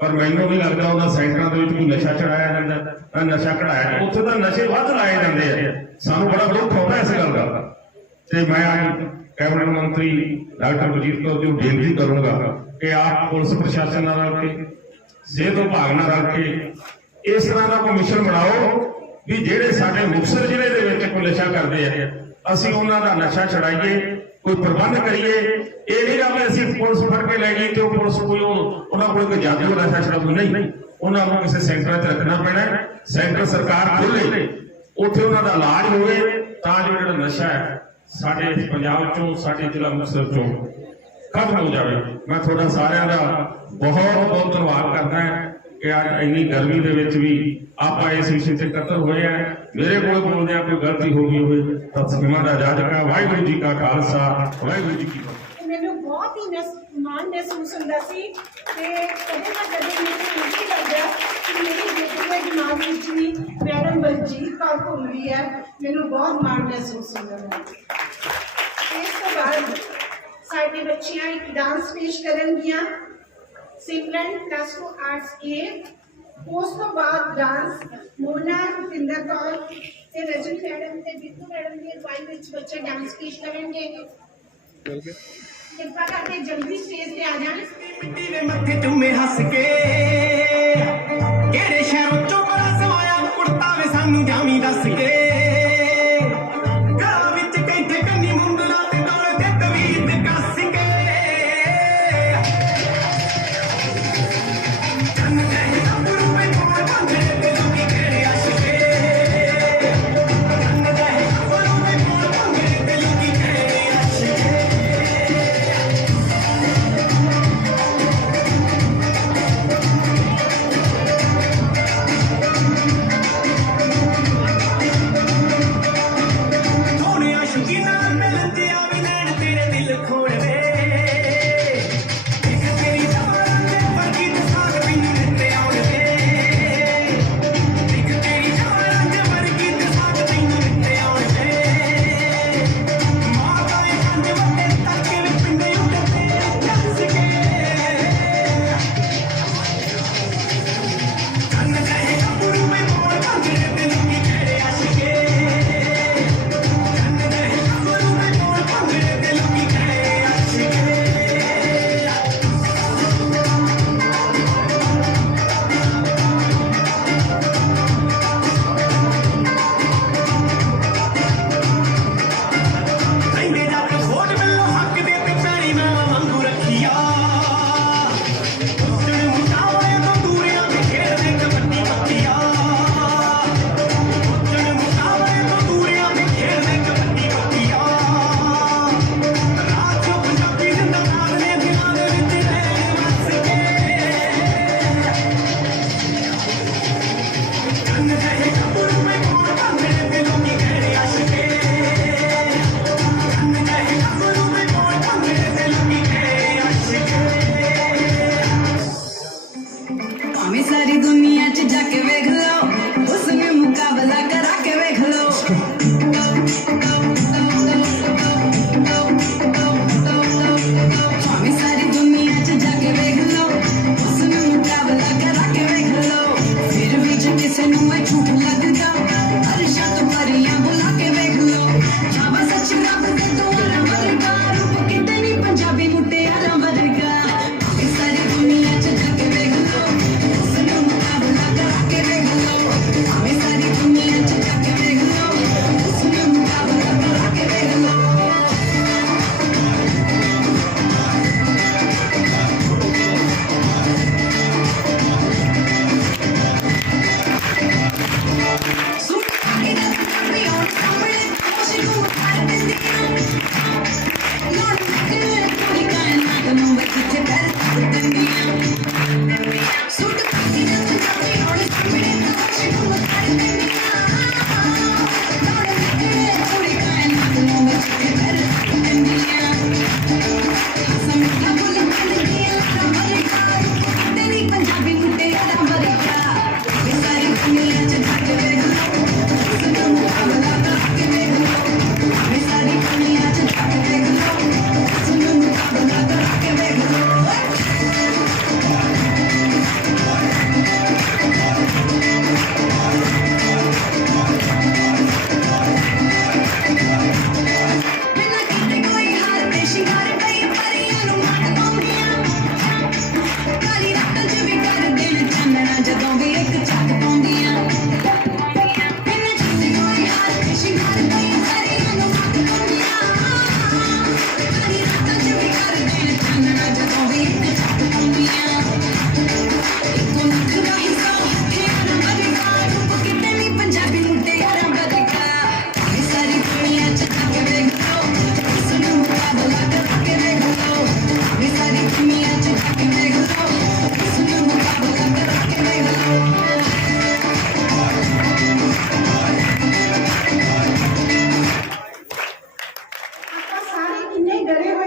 ਪਰ ਮੈਨੂੰ ਨਹੀਂ ਲੱਗਦਾ ਉਹਨਾਂ ਸੈਂਟਰਾਂ ਦੇ ਵਿੱਚ ਕੋਈ ਨਸ਼ਾ ਛੁਡਾਇਆ ਜਾਂਦਾ, ਨਸ਼ਾ ਘਟਾਇਆ, ਉੱਥੇ ਤਾਂ ਨਸ਼ੇ ਵੱਧ ਲਾਏ ਜਾਂਦੇ ਆ। ਸਾਨੂੰ ਬੜਾ ਦੁੱਖ ਆਉਂਦਾ ਇਸ ਗੱਲ ਦਾ, ਤੇ ਮੈਂ ਅੱਜ ਕੈਬਨਿਟ ਮੰਤਰੀ ਡਾਕਟਰ ਬਲਜੀਤ ਕੌਰ ਜੀ ਨੂੰ ਬੇਨਤੀ ਕਰੂੰਗਾ ਕਿ ਆਪ ਪੁਲਿਸ ਪ੍ਰਸ਼ਾਸਨ ਨਾਲ ਰਲ ਕੇ, ਸਿਹਤ ਵਿਭਾਗ ਨਾਲ ਰਲ ਕੇ ਇਸ ਤਰ੍ਹਾਂ ਦਾ ਕੋਈ ਮਿਸ਼ਨ ਬਣਾਓ ਵੀ ਜਿਹੜੇ ਸਾਡੇ ਮੁਕਤਸਰ ਜ਼ਿਲ੍ਹੇ ਦੇ ਵਿੱਚ ਕੋਈ ਨਸ਼ਾ ਕਰਦੇ ਆ ਅਸੀਂ ਉਹਨਾਂ ਦਾ ਨਸ਼ਾ ਛੁਡਾਈਏ, ਕੋਈ ਪ੍ਰਬੰਧ ਕਰੀਏ। ਇਹ ਨਹੀਂ ਕਿ ਅਸੀਂ ਪੁਲਿਸ ਫੜ ਕੇ ਲੈ ਗਈ ਤੇ ਉਹ ਪੁਲਿਸ ਕੋਈ ਉਹਨਾਂ ਕੋਲ ਕੋਈ ਜਾਦੂ ਨਸ਼ਾ ਛੁਡਾਊ ਨਹੀਂ, ਉਹਨਾਂ ਨੂੰ ਕਿਸੇ ਸੈਂਟਰ 'ਚ ਰੱਖਣਾ ਪੈਣਾ। ਸੈਂਟਰ ਸਰਕਾਰ ਖੋਲੇ, ਉੱਥੇ ਉਹਨਾਂ ਦਾ ਇਲਾਜ ਹੋਵੇ ਤਾਂ ਜੋ ਜਿਹੜਾ ਨਸ਼ਾ ਹੈ ਸਾਡੇ ਪੰਜਾਬ 'ਚੋਂ, ਸਾਡੇ ਜ਼ਿਲ੍ਹਾ ਮੁਕਤਸਰ 'ਚੋਂ ਖਤਮ ਹੋ ਜਾਵੇ। ਮੈਂ ਤੁਹਾਡਾ ਸਾਰਿਆਂ ਦਾ ਬਹੁਤ ਬਹੁਤ ਧੰਨਵਾਦ ਕਰਦਾ ਹਾਂ ਕਿ ਅੱਜ ਇੰਨੀ ਗਰਮੀ ਦੇ ਵਿੱਚ ਵੀ ਆਪਾਂ ਇਸ ਵਿਸ਼ੇ ਤੇ ਇਕੱਤਰ ਹੋਏ ਆ। ਮੇਰੇ ਕੋਲ ਬੋਲਦੇ ਆ ਕੋਈ ਗਲਤੀ ਹੋ ਗਈ ਹੋਵੇ ਤਾਂ ਸਮਾਂ ਦਾ ਇਜਾਜ਼ਤ। ਵਾਹਿਗੁਰੂ ਜੀ ਕਾ ਖਾਲਸਾ, ਵਾਹਿਗੁਰੂ ਜੀ ਕੀ ਫਤਿਹ। ਮੈਨੂੰ ਬਹੁਤ ਹੀ ਮਾਣ ਮਹਿਸੂਸ ਹੁੰਦਾ ਸੀ ਤੇ ਕਦੇ ਨਾ ਕਦੇ ਮੈਨੂੰ ਇਹ ਲੱਗਦਾ ਕਿ ਮੇਰੀ ਬੇਟੀ ਦੇ ਦਿਮਾਗ ਵਿੱਚ ਵੀ ਮੈਡਮ ਬਲਜੀਤ ਕੌਰ ਘੁੰਮ ਰਹੀ ਹੈ। ਮੈਨੂੰ ਬਹੁਤ ਮਾਣ ਮਹਿਸੂਸ ਹੁੰਦਾ ਹੈ। ਇਸ ਤੋਂ ਬਾਅਦ ਸਾਡੇ ਬੱਚੀਆਂ ਇੱਕ ਡਾਂਸ ਪੇਸ਼ ਕਰਨਗੀਆਂ, ਸਿਮਰਨ +2 ਆਰਟਸ ਕੇ। ਉਸ ਤੋਂ ਬਾਅਦ ਡਾਂਸ ਮੋਨਾ, ਰੁਪਿੰਦਰ ਕੌਰ ਤੇ ਰਜਨ ਮੈਡਮ ਤੇ ਬਿੱਟੂ ਮੈਡਮ ਦੀ ਅਗਵਾਈ ਵਿੱਚ ਬੱਚੇ ਡਾਂਸ ਪੇਸ਼ ਕਰਨਗੇ। ਕਿਰਪਾ ਕਰਕੇ ਜਲਦੀ ਸਟੇਜ ਤੇ ਆ ਜਾਣ। ਮਿੱਟੀ ਦੇ ਮੱਥੇ ਚੁੰਮੇ ਹੱਸ ਕੇ, ਕਿਹੜੇ ਸ਼ਹਿਰੋਂ ਚੋਂ ਬੜਾ ਸਵਾਇਆ ਕੁੜਤਾ ਵੇ ਸਾਨੂੰ ਜਾਵੀਂ ਦੱਸ ਕੇ। ਘਰਾਂ ਵਿੱਚ ਕੈਂਠੇ ਕੰਨੀ ਮੁੰਦਰਾ ਤੇ ਗਲ ਤੇ ਤਵੀਤ ਕੱਸ ਕੇ। ਚੰਨ ਦੇ ਗੱਭਰੂ ਪੇ ਕੋਲ ਬੰਦੇ ਤੇ ਲੋਕੀ ਕਿਹੜੇ ਆਸ਼ਕੇ। ਚੰਨ ਦੇ ਗੱਭਰੂ ਪੇ ਕੋਲ ਬੰਦੇ ਤੇ ਲੋਕੀ ਕਿਹੜੇ ਆਸ਼ਕੇ।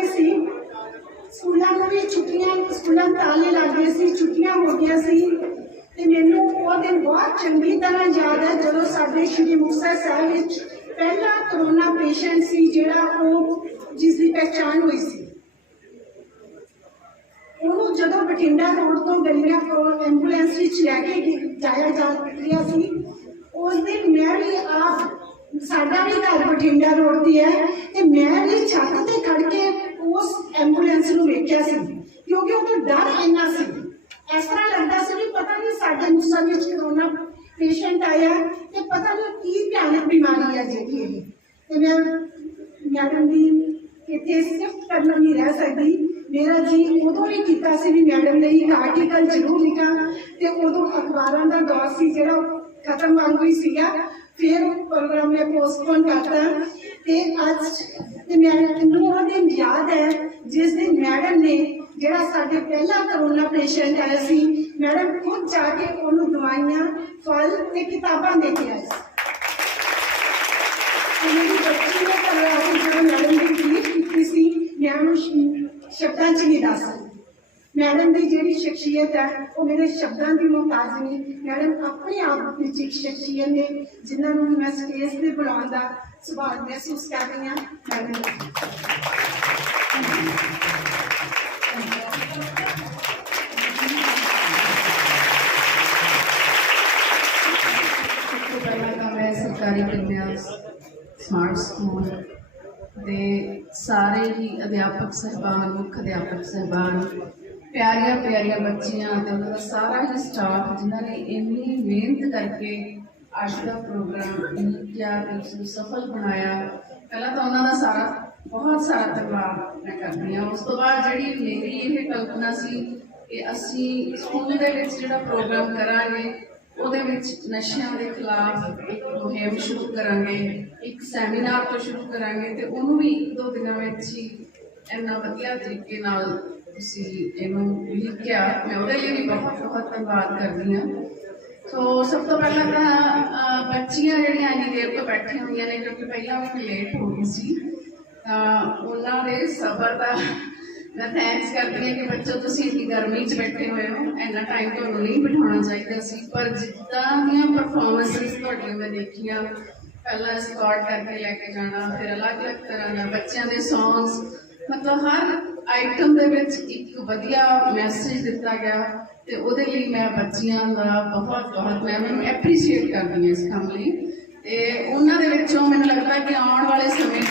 ਰਹੇ ਸੀ, ਸਕੂਲਾਂ ਨੂੰ ਵੀ ਛੁੱਟੀਆਂ, ਸਕੂਲਾਂ ਨੂੰ ਤਾਲੇ ਲੱਗ ਗਏ ਸੀ, ਛੁੱਟੀਆਂ ਹੋ ਗਈਆਂ ਸੀ। ਤੇ ਮੈਨੂੰ ਉਹ ਦਿਨ ਬਹੁਤ ਚੰਗੀ ਤਰ੍ਹਾਂ ਯਾਦ ਹੈ ਜਦੋਂ ਸਾਡੇ ਸ਼੍ਰੀ ਮੁਕਤਸਰ ਸਾਹਿਬ ਵਿੱਚ ਪਹਿਲਾ ਕਰੋਨਾ ਪੇਸ਼ੈਂਟ ਸੀ ਜਿਹੜਾ ਉਹ ਜਿਸ ਦੀ ਪਹਿਚਾਣ ਹੋਈ ਸੀ। ਉਹਨੂੰ ਜਦੋਂ ਬਠਿੰਡਾ ਰੋਡ ਤੋਂ ਗਲੀਆਂ ਕੋਲ ਐਂਬੂਲੈਂਸ ਵਿੱਚ ਲੈ ਕੇ ਜਾਇਆ ਜਾ ਰਿਹਾ ਸੀ, ਉਸ ਦਿਨ ਮੈਂ ਵੀ ਸਾਡਾ ਵੀ ਘਰ ਬਠਿੰਡਾ ਰੋਡ ਤੇ ਹੈ ਤੇ ਮੈਂ ਵੀ ਛੱਤ ਤੇ ਖੜ ਕੇ ਉਸ ਐਂਬੂਲੈਂਸ ਨੂੰ ਵੇਖਿਆ ਸੀ, ਕਿਉਂਕਿ ਉਹਦਾ ਡਰ ਇੰਨਾ ਸੀ। ਇਸ ਤਰ੍ਹਾਂ ਲੱਗਦਾ ਸੀ ਕਿ ਪਤਾ ਨਹੀਂ ਸਾਡੇ ਮੁਕਤਸਰ ਵਿੱਚ ਕਰੋਨਾ ਪੇਸ਼ੈਂਟ ਆਇਆ ਤੇ ਪਤਾ ਨਹੀਂ ਕੀ ਭਿਆਨਕ ਬਿਮਾਰੀ ਹੈ ਜਿਹੜੀ ਇਹ। ਤੇ ਮੈਂ ਮੈਡਮ ਦੀ ਇੱਥੇ ਸਿਫਤ ਕਰਨਾ ਨਹੀਂ ਰਹਿ ਸਕਦੀ। ਮੇਰਾ ਜੀ ਉਦੋਂ ਵੀ ਕੀਤਾ ਸੀ ਵੀ ਮੈਡਮ ਲਈ ਇੱਕ ਆਰਟੀਕਲ ਜ਼ਰੂਰ ਲਿਖਾਂ, ਤੇ ਉਦੋਂ ਅਖਬਾਰਾਂ ਦਾ ਦੌਰ ਸੀ ਜਿਹੜਾ ਖਤਮ ਵਾਂਗ ਹੀ ਸੀਗਾ। ਫਿਰ ਪ੍ਰੋਗਰਾਮ ਨੇ ਪੋਸਟਪੋਨ ਕਰਤਾ ਤੇ ਅੱਜ ਤੇ ਮੈਨੂੰ ਉਹ ਦਿਨ ਯਾਦ ਹੈ ਜਿਸ ਦਿਨ ਮੈਡਮ ਨੇ ਜਿਹੜਾ ਸਾਡੇ ਪਹਿਲਾ ਕਰੋਨਾ ਪੇਸ਼ੈਂਟ ਆਇਆ ਸੀ, ਮੈਡਮ ਖੁਦ ਜਾ ਕੇ ਉਹਨੂੰ ਦਵਾਈਆਂ, ਫਲ ਤੇ ਕਿਤਾਬਾਂ ਦੇ ਕੇ ਆਏ ਸੀ। ਮੇਰੀ ਬੱਚੀ ਨੇ ਘਰ ਆ ਕੇ ਜਦੋਂ ਮੈਡਮ ਦੀ ਤਾਰੀਫ ਕੀਤੀ ਸੀ, ਮੈਂ ਉਹਨੂੰ ਸ਼ਬਦਾਂ 'ਚ ਨਹੀਂ ਦੱਸ ਸਕਦੀ। ਮੈਡਮ ਦੀ ਜਿਹੜੀ ਸ਼ਖਸੀਅਤ ਹੈ ਉਹ ਮੇਰੇ ਸ਼ਬਦਾਂ ਦੀ ਮੁਹਤਾਜ ਨਹੀਂ। ਮੈਡਮ ਆਪਣੇ ਆਪ ਵਿੱਚ ਇੱਕ ਸ਼ਖਸੀਅਤ ਨੇ ਜਿਨ੍ਹਾਂ ਨੂੰ ਮੈਂ ਸਟੇਜ ਤੇ ਬੁਲਾਉਣ ਦਾ ਸੁਭਾਗ ਮਹਿਸੂਸ ਕਰ ਰਹੀ ਹਾਂ। ਮੈਡਮ मैं सरकारी कन्या स्मार्ट स्कूल ਦੇ ਸਾਰੇ ਹੀ ਅਧਿਆਪਕ ਸਹਿਬਾਨ, ਮੁੱਖ ਅਧਿਆਪਕ ਸਹਿਬਾਨ, ਪਿਆਰੀਆਂ ਪਿਆਰੀਆਂ ਬੱਚੀਆਂ ਤੇ ਉਹਨਾਂ ਦਾ ਸਾਰਾ ਹੀ ਸਟਾਫ ਜਿਨ੍ਹਾਂ ਨੇ ਇੰਨੀ ਮਿਹਨਤ ਕਰਕੇ ਅੱਜ ਦਾ ਪ੍ਰੋਗਰਾਮ ਕਿਹਾ ਤੇ ਉਸ ਨੂੰ ਸਫਲ ਬਣਾਇਆ, ਪਹਿਲਾਂ ਤਾਂ ਉਹਨਾਂ ਦਾ ਬਹੁਤ ਸਾਰਾ ਧੰਨਵਾਦ ਮੈਂ ਕਰਦੀ ਹਾਂ। ਉਸ ਤੋਂ ਬਾਅਦ ਜਿਹੜੀ ਮੇਰੀ ਇਹ ਕਲਪਨਾ ਸੀ ਕਿ ਅਸੀਂ ਸਕੂਲ ਦੇ ਵਿੱਚ ਜਿਹੜਾ ਪ੍ਰੋਗਰਾਮ ਕਰਾਂਗੇ ਉਹਦੇ ਵਿੱਚ ਨਸ਼ਿਆਂ ਦੇ ਖਿਲਾਫ ਇੱਕ ਮੁਹਿੰਮ ਸ਼ੁਰੂ ਕਰਾਂਗੇ, ਇੱਕ ਸੈਮੀਨਾਰ ਤੋਂ ਸ਼ੁਰੂ ਕਰਾਂਗੇ ਤੇ ਉਹਨੂੰ ਵੀ 1-2 ਦਿਨਾਂ ਵਿੱਚ ਹੀ ਇੰਨਾ ਵਧੀਆ ਤਰੀਕੇ ਨਾਲ ਤੁਸੀਂ ਇਹਨੂੰ ਲਿਖਿਆ। ਮੈਂ ਉਹਦੇ ਲਈ ਵੀ ਬਹੁਤ ਬਹੁਤ ਧੰਨਵਾਦ ਕਰਦੀ ਹਾਂ। ਸੋ ਸਭ ਤੋਂ ਪਹਿਲਾਂ ਤਾਂ ਬੱਚੀਆਂ ਜਿਹੜੀਆਂ ਇੰਨੀ ਦੇਰ ਤੋਂ ਬੈਠੀਆਂ ਹੋਈਆਂ ਨੇ, ਕਿਉਂਕਿ ਪਹਿਲਾਂ ਵੀ ਲੇਟ ਹੋ ਗਈ ਸੀ, ਤਾਂ ਉਹਨਾਂ ਦੇ ਸਬਰ ਦਾ मैं थैंक्स करती हूँ कि बच्चों तुसीं इतनी गर्मी च बैठे हुए हो, इन्ना टाइम तुहानूं नहीं बिठाना चाहिए सी, पर जिद्दां दीयां परफॉर्मेंसिस तुहाडीआं मैं देखियां, पहला स्कॉट करके लैके जाना, फिर अलग अलग तरह के बच्चों के सॉन्ग्स, मतलब हर आइटम दे विच एक वधिया मैसेज दिता गया ते उहदे लई मैं बच्चियां दा बहुत बहुत मैं उन्हें एप्रीशिएट करदी हां इस काम लई। ते उन्हां दे विचों मैनूं लगदा कि आउण वाले समय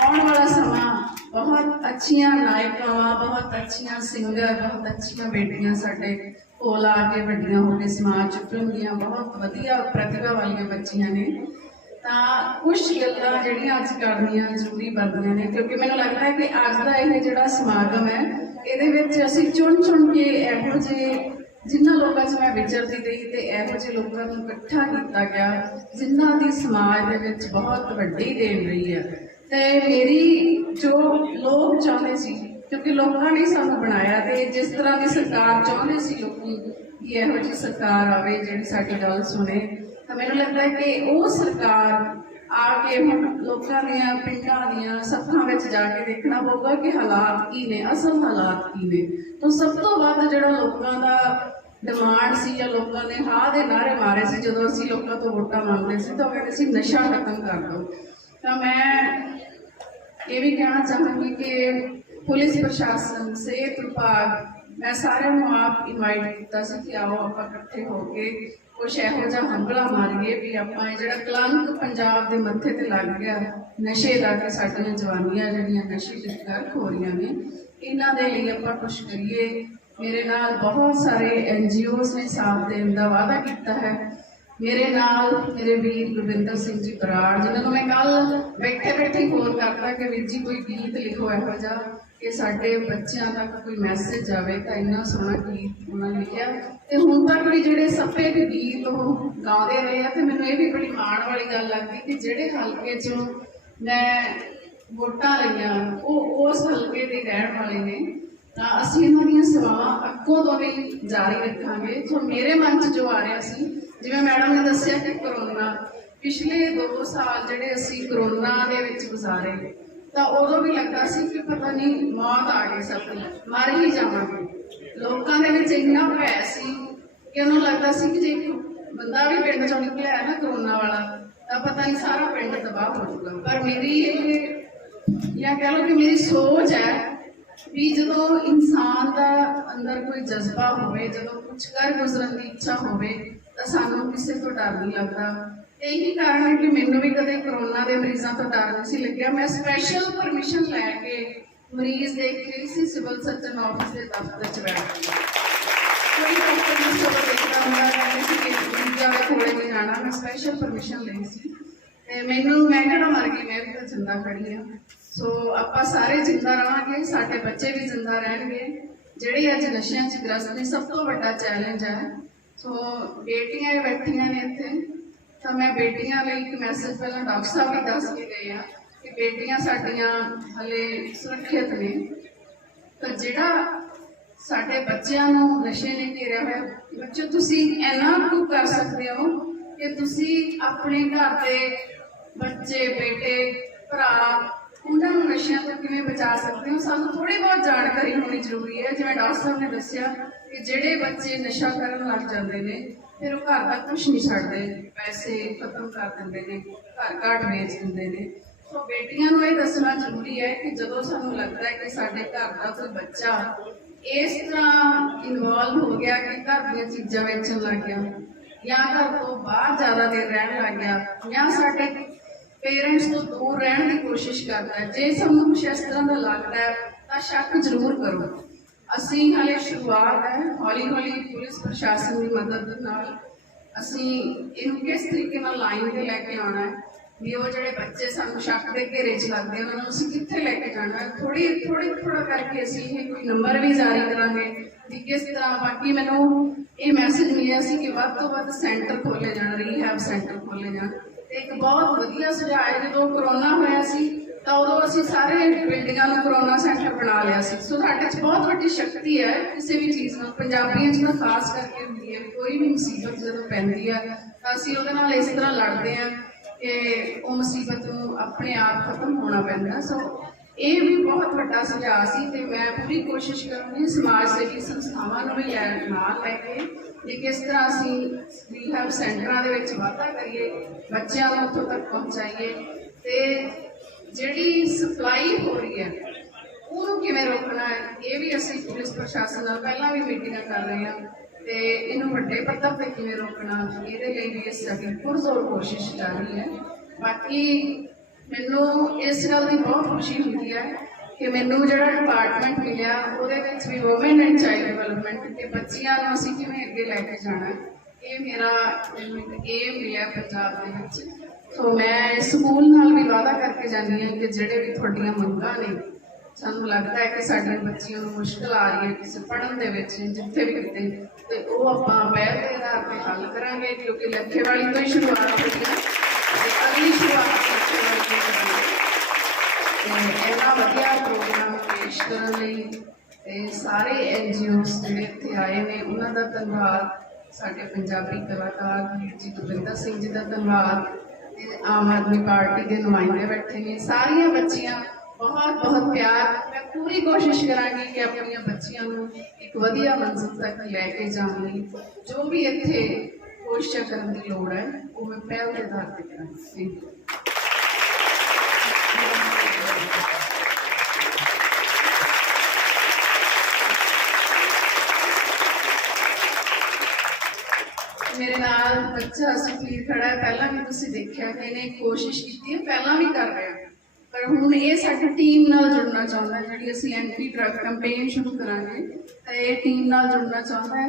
आने वाला समा बहुत अच्छियां नायिकावां, बहुत अच्छियां सिंगर, बहुत अच्छियां बेटियां साडे कोल आके वड्डियां हो के समाज चुकणगियां, बहुत वधिया प्रतिभा वाली बच्चियां ने। तां कुछ गल्लां जिहड़ियां अज करनियां जरूरी बनदियां ने, क्योंकि मैनूं लगदा है कि अज दा इह जिहड़ा समागम है इहदे विच असीं चुन के इहो जिहे जिन्हां लोकां 'च मैं विचरदी गई ते इहो ਜਿਹੇ लोकां नूं इकट्ठा कीता गया जिन्हां दी समाज दे विच बहुत वड्डी देन रही है। ते मेरी जो लोग चाहते सी, क्योंकि लोगों ने सानू बनाया ते जिस तरह की सरकार चाहते सी लोग कि इहो जी सरकार आवे जिहड़ी साडी गल सुने, तो मैनूं लगदा है कि वो सरकार आके हुण लोकां दीयां पिंडां दीयां सत्थां विच जाके देखना पऊगा कि हालात की ने, असल हालात की ने। तो सब तो वध जिहड़ा लोकां दा डिमांड सी या लोगों ने हाँ दे नारे मारे सी जदों असीं लोकां तो वोटां मंगदे सी, तो कहते सी नशा खत्म कर दो। तो मैं ये भी कहना चाहूँगी कि पुलिस प्रशासन, सेहत विभाग, मैं सारे आप इनवाइट किया कि आओ आप इकट्ठे होके कुछ इहो जिहा हंबला मारीए भी आपां जिहड़ा कलंक पंजाब के मत्थे ते लग गया नशे का, कि साडियां जवानियां जिहड़ियां नशे च गर्क हो रही ने, इन्हां दे लई आपां कुछ करिए। मेरे नाल बहुत सारे NGOs ने साथ देने का वादा किया है। मेरे नाल मेरे वीर गुरविंदर सिंह जी बराड़, जिन्होंने मैं कल बैठे बैठे फोन करता कि वीर जी कोई गीत लिखो इहो जिहा कि साडे बच्चों तक कोई मैसेज जाए, तो इन्ना सोहना गीत उन्होंने लिखा। तो हुण तक भी जिहड़े सप्पे के गीत गाते रहे हैं, तो मैनूं ये भी बड़ी माण वाली गल लगदी कि जिहड़े हलके चों मैं वोटां लईआं वो उस हलके दे रहण वाले ने, असीं इन्हां दीयां सेवावां अग्गों तो भी जारी रखांगे। जो मेरे मन च जो आ रहा सी, जिवें मैडम ने दस्सिया कि करोना ਪਿਛਲੇ 2 ਸਾਲ ਜਿਹੜੇ ਅਸੀਂ ਕਰੋਨਾ ਦੇ ਵਿੱਚ ਗੁਜ਼ਾਰੇ ਤਾਂ ਉਦੋਂ ਵੀ ਲੱਗਦਾ ਸੀ ਕਿ ਪਤਾ ਨਹੀਂ ਮੌਤ ਆ ਗਈ, ਸਭ ਮਰ ਹੀ ਜਾਵਾਂਗੇ। ਲੋਕਾਂ ਦੇ ਵਿੱਚ ਇੰਨਾ ਭੈ ਸੀ ਕਿ ਉਹਨੂੰ ਲੱਗਦਾ ਸੀ ਕਿ ਜੇ ਇੱਕ ਬੰਦਾ ਵੀ ਪਿੰਡ ਚੋਂ ਨਿਕਲਿਆ ਹੈ ਨਾ ਕਰੋਨਾ ਵਾਲਾ ਤਾਂ ਪਤਾ ਨਹੀਂ ਸਾਰਾ ਪਿੰਡ ਤਬਾਹ ਹੋ ਜਾਊਗਾ। ਪਰ ਮੇਰੀ ਇਹ ਜਾਂ ਕਹਿ ਲਓ ਕਿ ਮੇਰੀ ਸੋਚ ਹੈ ਵੀ ਜਦੋਂ ਇਨਸਾਨ ਦਾ ਅੰਦਰ ਕੋਈ ਜਜ਼ਬਾ ਹੋਵੇ, ਜਦੋਂ ਕੁਝ ਕਰ ਗੁਜ਼ਰਨ ਦੀ ਇੱਛਾ ਹੋਵੇ ਤਾਂ ਸਾਨੂੰ ਕਿਸੇ ਤੋਂ ਡਰ ਨਹੀਂ ਲੱਗਦਾ। ਇਹੀ ਕਾਰਨ ਹੈ ਕਿ ਮੈਨੂੰ ਵੀ ਕਦੇ ਕਰੋਨਾ ਦੇ ਮਰੀਜ਼ਾਂ ਤੋਂ ਡਰ ਨਹੀਂ ਸੀ ਲੱਗਿਆ। ਮੈਂ ਸਪੈਸ਼ਲ ਪਰਮਿਸ਼ਨ ਲੈ ਕੇ ਮਰੀਜ਼ ਦੇਖ ਕੇ ਸੀ ਸਿਵਲ ਸਰਜਨ ਆਫਿਸ ਦੇ ਦਫ਼ਤਰ 'ਚ ਬੈਠ ਗਈ। ਕੋਈ ਡਾਕਟਰ ਨਹੀਂ ਸਭ ਦੇਖਦਾ ਹੁੰਦਾ, ਕਹਿੰਦੇ ਸੀ ਕਿ ਮਰੀਜ਼ਾਂ ਦੇ ਕੋਲੇ ਨਹੀਂ ਜਾਣਾ। ਮੈਂ ਸਪੈਸ਼ਲ ਪਰਮਿਸ਼ਨ ਲਈ ਸੀ ਤੇ ਮੈਂ ਕਿਹੜਾ ਮਰ ਗਈ, ਮੈਂ ਵੀ ਤਾਂ ਜਿੰਦਾ ਖੜੀ ਹਾਂ। ਸੋ ਆਪਾਂ ਸਾਰੇ ਜਿੰਦਾ ਰਹਾਂਗੇ, ਸਾਡੇ ਬੱਚੇ ਵੀ ਜਿੰਦਾ ਰਹਿਣਗੇ। ਜਿਹੜੇ ਅੱਜ ਨਸ਼ਿਆਂ 'ਚ ਗ੍ਰਸਤ ਨੇ, ਸਭ ਤੋਂ ਵੱਡਾ ਚੈਲੰਜ ਹੈ। ਸੋ ਬੇਟੀਆਂ ਬੈਠੀਆਂ ਨੇ ਇੱਥੇ, ਤਾਂ ਮੈਂ ਬੇਟੀਆਂ ਲਈ ਇੱਕ ਮੈਸੇਜ ਪਹਿਲਾਂ ਡਾਕਟਰ ਸਾਹਿਬ ਵੀ ਦੱਸ ਕੇ ਗਏ ਆ ਕਿ ਬੇਟੀਆਂ ਸਾਡੀਆਂ ਹਲੇ ਸੁਰੱਖਿਅਤ ਨੇ। ਤਾਂ ਜਿਹੜਾ ਸਾਡੇ ਬੱਚਿਆਂ ਨੂੰ ਨਸ਼ੇ ਨੇ ਘੇਰਿਆ ਹੋਇਆ, ਬੱਚੇ ਤੁਸੀਂ ਇੰਨਾ ਕੁ ਕਰ ਸਕਦੇ ਹੋ ਕਿ ਤੁਸੀਂ ਆਪਣੇ ਘਰ ਦੇ ਬੱਚੇ, ਬੇਟੇ, ਭਰਾ, ਉਹਨਾਂ ਨੂੰ ਨਸ਼ਿਆਂ ਤੋਂ ਕਿਵੇਂ ਬਚਾ ਸਕਦੇ ਹੋ। ਸਾਨੂੰ ਥੋੜੀ ਬਹੁਤ ਜਾਣਕਾਰੀ ਹੋਣੀ ਜ਼ਰੂਰੀ ਹੈ। ਜਿਵੇਂ ਡਾਕਟਰ ਸਾਹਿਬ ਨੇ ਦੱਸਿਆ ਕਿ ਜਿਹੜੇ ਬੱਚੇ ਨਸ਼ਾ ਕਰਨ ਲੱਗ ਜਾਂਦੇ ਨੇ ਫਿਰ ਉਹ ਘਰ ਦਾ ਕੁਛ ਨਹੀਂ ਛੱਡਦੇ, ਪੈਸੇ ਖਤਮ ਕਰ ਦਿੰਦੇ ਨੇ, ਘਰ ਘਾਟ ਵੇਚ ਦਿੰਦੇ ਨੇ। ਸੋ ਬੇਟੀਆਂ ਨੂੰ ਇਹ ਦੱਸਣਾ ਜ਼ਰੂਰੀ ਹੈ ਕਿ ਜਦੋਂ ਸਾਨੂੰ ਲੱਗਦਾ ਹੈ ਕਿ ਸਾਡੇ ਘਰ ਦਾ ਕੋਈ ਬੱਚਾ ਇਸ ਤਰ੍ਹਾਂ ਇਨਵੋਲਵ ਹੋ ਗਿਆ ਕਿ ਘਰ ਦੀਆਂ ਚੀਜ਼ਾਂ ਵੇਚਣ ਲੱਗ ਗਿਆ, ਜਾਂ ਘਰ ਤੋਂ ਬਾਹਰ ਜ਼ਿਆਦਾ ਦੇਰ ਰਹਿਣ ਲੱਗ ਗਿਆ, ਜਾਂ ਸਾਡੇ ਪੇਰੈਂਟਸ ਤੋਂ ਦੂਰ ਰਹਿਣ ਦੀ ਕੋਸ਼ਿਸ਼ ਕਰਦਾ ਹੈ, ਜੇ ਸਾਨੂੰ ਕੁਛ ਇਸ ਤਰ੍ਹਾਂ ਦਾ ਲੱਗਦਾ ਹੈ ਤਾਂ ਸ਼ੱਕ ਜ਼ਰੂਰ ਕਰੋ। ਅਸੀਂ ਹਾਲੇ ਸ਼ੁਰੂਆਤ ਹੈ, ਹੌਲੀ ਹੌਲੀ ਪੁਲਿਸ ਪ੍ਰਸ਼ਾਸਨ ਦੀ ਮਦਦ ਨਾਲ ਅਸੀਂ ਇਹਨੂੰ ਕਿਸ ਤਰੀਕੇ ਨਾਲ ਲਾਈਨ 'ਤੇ ਲੈ ਕੇ ਆਉਣਾ ਹੈ ਵੀ ਉਹ ਜਿਹੜੇ ਬੱਚੇ ਸਾਨੂੰ ਸ਼ੱਕ ਦੇ ਘੇਰੇ 'ਚ ਲੱਗਦੇ ਉਹਨਾਂ ਨੂੰ ਅਸੀਂ ਕਿੱਥੇ ਲੈ ਕੇ ਜਾਣਾ ਹੈ। ਥੋੜਾ ਕਰਕੇ ਅਸੀਂ ਇਹ ਕੋਈ ਨੰਬਰ ਵੀ ਜਾਰੀ ਕਰਾਂਗੇ ਵੀ ਕਿਸ ਤਰ੍ਹਾਂ। ਬਾਕੀ ਮੈਨੂੰ ਇਹ ਮੈਸੇਜ ਮਿਲਿਆ ਸੀ ਕਿ ਵੱਧ ਤੋਂ ਵੱਧ ਸੈਂਟਰ ਖੋਲ੍ਹੇ ਜਾਣ, ਰੀਹੈਬ ਸੈਂਟਰ ਖੋਲ੍ਹੇ ਜਾਣ। ਤੇ ਇੱਕ ਬਹੁਤ ਵਧੀਆ ਸੁਝਾਅ ਹੈ, ਜਦੋਂ ਕਰੋਨਾ ਹੋਇਆ ਸੀ ਤਾਂ ਉਦੋਂ ਅਸੀਂ ਸਾਰੇ ਬਿਲਡਿੰਗਾਂ ਨੂੰ ਕਰੋਨਾ ਸੈਂਟਰ ਬਣਾ ਲਿਆ ਸੀ। ਸੋ ਸਾਡੇ 'ਚ ਬਹੁਤ ਵੱਡੀ ਸ਼ਕਤੀ ਹੈ ਕਿਸੇ ਵੀ ਚੀਜ਼ ਨੂੰ। ਪੰਜਾਬੀਆਂ 'ਚ ਤਾਂ ਖਾਸ ਕਰਕੇ ਹੁੰਦੀ ਹੈ, ਕੋਈ ਵੀ ਮੁਸੀਬਤ ਜਦੋਂ ਪੈਂਦੀ ਹੈ ਤਾਂ ਅਸੀਂ ਉਹਦੇ ਨਾਲ ਇਸ ਤਰ੍ਹਾਂ ਲੜਦੇ ਹਾਂ ਕਿ ਉਹ ਮੁਸੀਬਤ ਨੂੰ ਆਪਣੇ ਆਪ ਖਤਮ ਹੋਣਾ ਪੈਂਦਾ। ਸੋ ਇਹ ਵੀ ਬਹੁਤ ਵੱਡਾ ਸੁਝਾਅ ਸੀ ਤੇ ਮੈਂ ਪੂਰੀ ਕੋਸ਼ਿਸ਼ ਕਰਾਂਗੀ ਸਮਾਜ ਸੇਵੀ ਸੰਸਥਾਵਾਂ ਨੂੰ ਵੀ ਨਾਲ ਲੈ ਕੇ ਕਿ ਕਿਸ ਤਰ੍ਹਾਂ ਅਸੀਂ ਰੀਹੈਬ ਸੈਂਟਰਾਂ ਦੇ ਵਿੱਚ ਵਾਧਾ ਕਰੀਏ, ਬੱਚਿਆਂ ਨੂੰ ਉੱਥੋਂ ਤੱਕ ਪਹੁੰਚਾਈਏ ਤੇ ਜਿਹੜੀ ਸਪਲਾਈ ਹੋ ਰਹੀ ਹੈ ਉਹਨੂੰ ਕਿਵੇਂ ਰੋਕਣਾ ਹੈ। ਇਹ ਵੀ ਅਸੀਂ ਪੁਲਿਸ ਪ੍ਰਸ਼ਾਸਨ ਨਾਲ ਪਹਿਲਾਂ ਵੀ ਮੀਟਿੰਗਾਂ ਕਰ ਰਹੇ ਹਾਂ ਤੇ ਇਹਨੂੰ ਵੱਡੇ ਪੱਧਰ ਤੇ ਕਿਵੇਂ ਰੋਕਣਾ, ਇਹਦੇ ਲਈ ਵੀ ਸਾਡੀ ਪੁਰਜ਼ੋਰ ਕੋਸ਼ਿਸ਼ ਜਾਰੀ ਹੈ। ਬਾਕੀ ਮੈਨੂੰ ਇਸ ਗੱਲ ਦੀ ਬਹੁਤ ਖੁਸ਼ੀ ਹੁੰਦੀ ਹੈ ਕਿ ਮੈਨੂੰ ਜਿਹੜਾ ਡਿਪਾਰਟਮੈਂਟ ਮਿਲਿਆ ਉਹਦੇ ਵਿੱਚ ਵੀ ਵੂਮਨ ਐਂਡ ਚਾਈਲਡ ਡਿਵੈਲਪਮੈਂਟ ਕਿ ਬੱਚਿਆਂ ਨੂੰ ਅਸੀਂ ਕਿਵੇਂ ਅੱਗੇ ਲੈ ਕੇ ਜਾਣਾ, ਇਹ ਮੈਨੂੰ ਇੱਕ ਏਮ ਮਿਲਿਆ ਪੰਜਾਬ ਦੇ ਵਿੱਚ। ਸੋ ਮੈਂ ਸਕੂਲ ਨਾਲ ਵੀ ਵਾਅਦਾ ਕਰਕੇ ਜਾਂਦੀ ਹਾਂ ਕਿ ਜਿਹੜੇ ਵੀ ਤੁਹਾਡੀਆਂ ਮੰਗਾਂ ਨੇ, ਸਾਨੂੰ ਲੱਗਦਾ ਹੈ ਕਿ ਸਾਡੇ ਬੱਚਿਆਂ ਨੂੰ ਮੁਸ਼ਕਲ ਆ ਰਹੀ ਹੈ ਕਿਸੇ ਪੜ੍ਹਨ ਦੇ ਵਿੱਚ, ਜਿੱਥੇ ਵੀ ਕਿਤੇ, ਤੇ ਉਹ ਆਪਾਂ ਪਹਿਲ ਦੇ ਆਧਾਰ 'ਤੇ ਹੱਲ ਕਰਾਂਗੇ ਕਿਉਂਕਿ ਲੱਖੇਵਾਲੀ ਤੋਂ ਹੀ ਸ਼ੁਰੂਆਤ ਹੋਈ ਹੈ ਤੇ ਅਗਲੀ ਸ਼ੁਰੂਆਤ ਲੱਖੇਵਾਲੀ ਤੋਂ ਕਰਾਂਗੇ। ਤੇ ਇੰਨਾ ਵਧੀਆ ਪ੍ਰੋਗਰਾਮ ਪੇਸ਼ ਕਰਨ ਲਈ ਤੇ ਸਾਰੇ NGOs ਜਿਹੜੇ ਇੱਥੇ ਆਏ ਨੇ ਉਹਨਾਂ ਦਾ ਧੰਨਵਾਦ, ਸਾਡੇ ਪੰਜਾਬੀ ਕਲਾਕਾਰ ਵੀਰ ਜੀ ਗੁਰਵਿੰਦਰ ਸਿੰਘ ਜੀ ਦਾ ਧੰਨਵਾਦ, ਤੇ ਆਮ ਆਦਮੀ ਪਾਰਟੀ ਦੇ ਨੁਮਾਇੰਦੇ ਬੈਠੇ ਨੇ, ਸਾਰੀਆਂ ਬੱਚੀਆਂ बहुत बहुत प्यार। मैं पूरी कोशिश करांगी कि अपनी बच्चियों को एक वधिया मंजिल तक लैके जाने लई जो भी इत्थे कोशिश करने की लोड़ है वो मैं पहल के आधार पर करांगी। मेरे नाल बच्चा सुखीर खड़ा है, पहला भी तुसीं देखिया कि इन्हें कोशिश की है, पहला भी कर रहे हैं, पर हुण ये साडी टीम नाल जुड़ना चाहुंदा है। जिहड़ी असीं एंटी ड्रग कैंपेन शुरू करांगे तो ये टीम नाल जुड़ना चाहुंदा है।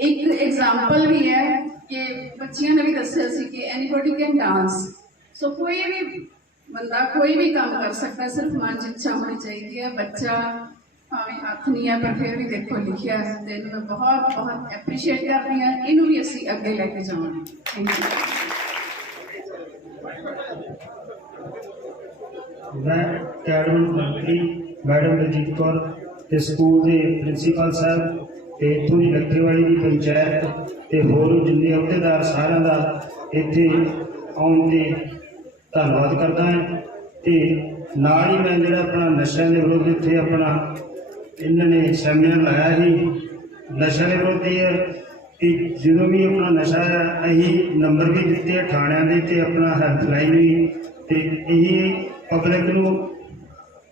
एक एग्जाम्पल भी है कि बच्चियां ने भी दस्सिया सी कि एनीबॉडी कैन डांस। सो कोई भी बंदा कोई भी काम कर सकता है, सिर्फ मन च इच्छा होनी चाहिए है। बच्चा भावें हाथ नहीं है पर फिर भी देखो लिखिया है, तो इन्हूं मैं बहुत बहुत एप्रीशिएट कर रही हाँ। इनू भी असीं अगे लैके जावांगे। Thank you. मैं कैबिनेट मंत्री मैडम बलजीत कौर ते स्कूल के प्रिंसीपल साहब ते इत्थों की लखेवाली की पंचायत ते होर जिन्ने अहुदेदार सारिਆਂ ਦਾ ਇੱਥੇ ਆਉਣ ਤੇ ਧੰਨਵਾਦ ਕਰਦਾ ਹਾਂ। ਤੇ ਨਾਲ ਹੀ ਮੈਂ ਜਿਹੜਾ ਆਪਣਾ ਨਸ਼ਿਆਂ ਦੇ ਵਿਰੁੱਧ ਇੱਥੇ ਆਪਣਾ ਇਹਨਾਂ ਨੇ ਸੈਮੀਨਾਰ ਲਾਇਆ ਸੀ ਨਸ਼ਿਆਂ ਦੇ ਵਿਰੁੱਧ ਇਹ ਹੈ ਕਿ ਜਦੋਂ ਵੀ ਆਪਣਾ ਨਸ਼ਾ ਹੈ ਅਸੀਂ ਨੰਬਰ ਵੀ ਦਿੱਤੇ ਆ ਥਾਣਿਆਂ ਦੇ ਤੇ ਆਪਣਾ ਹੈਲਪਲਾਈਨ ਵੀ, ਤੇ ਇਹ ਪਬਲਿਕ ਨੂੰ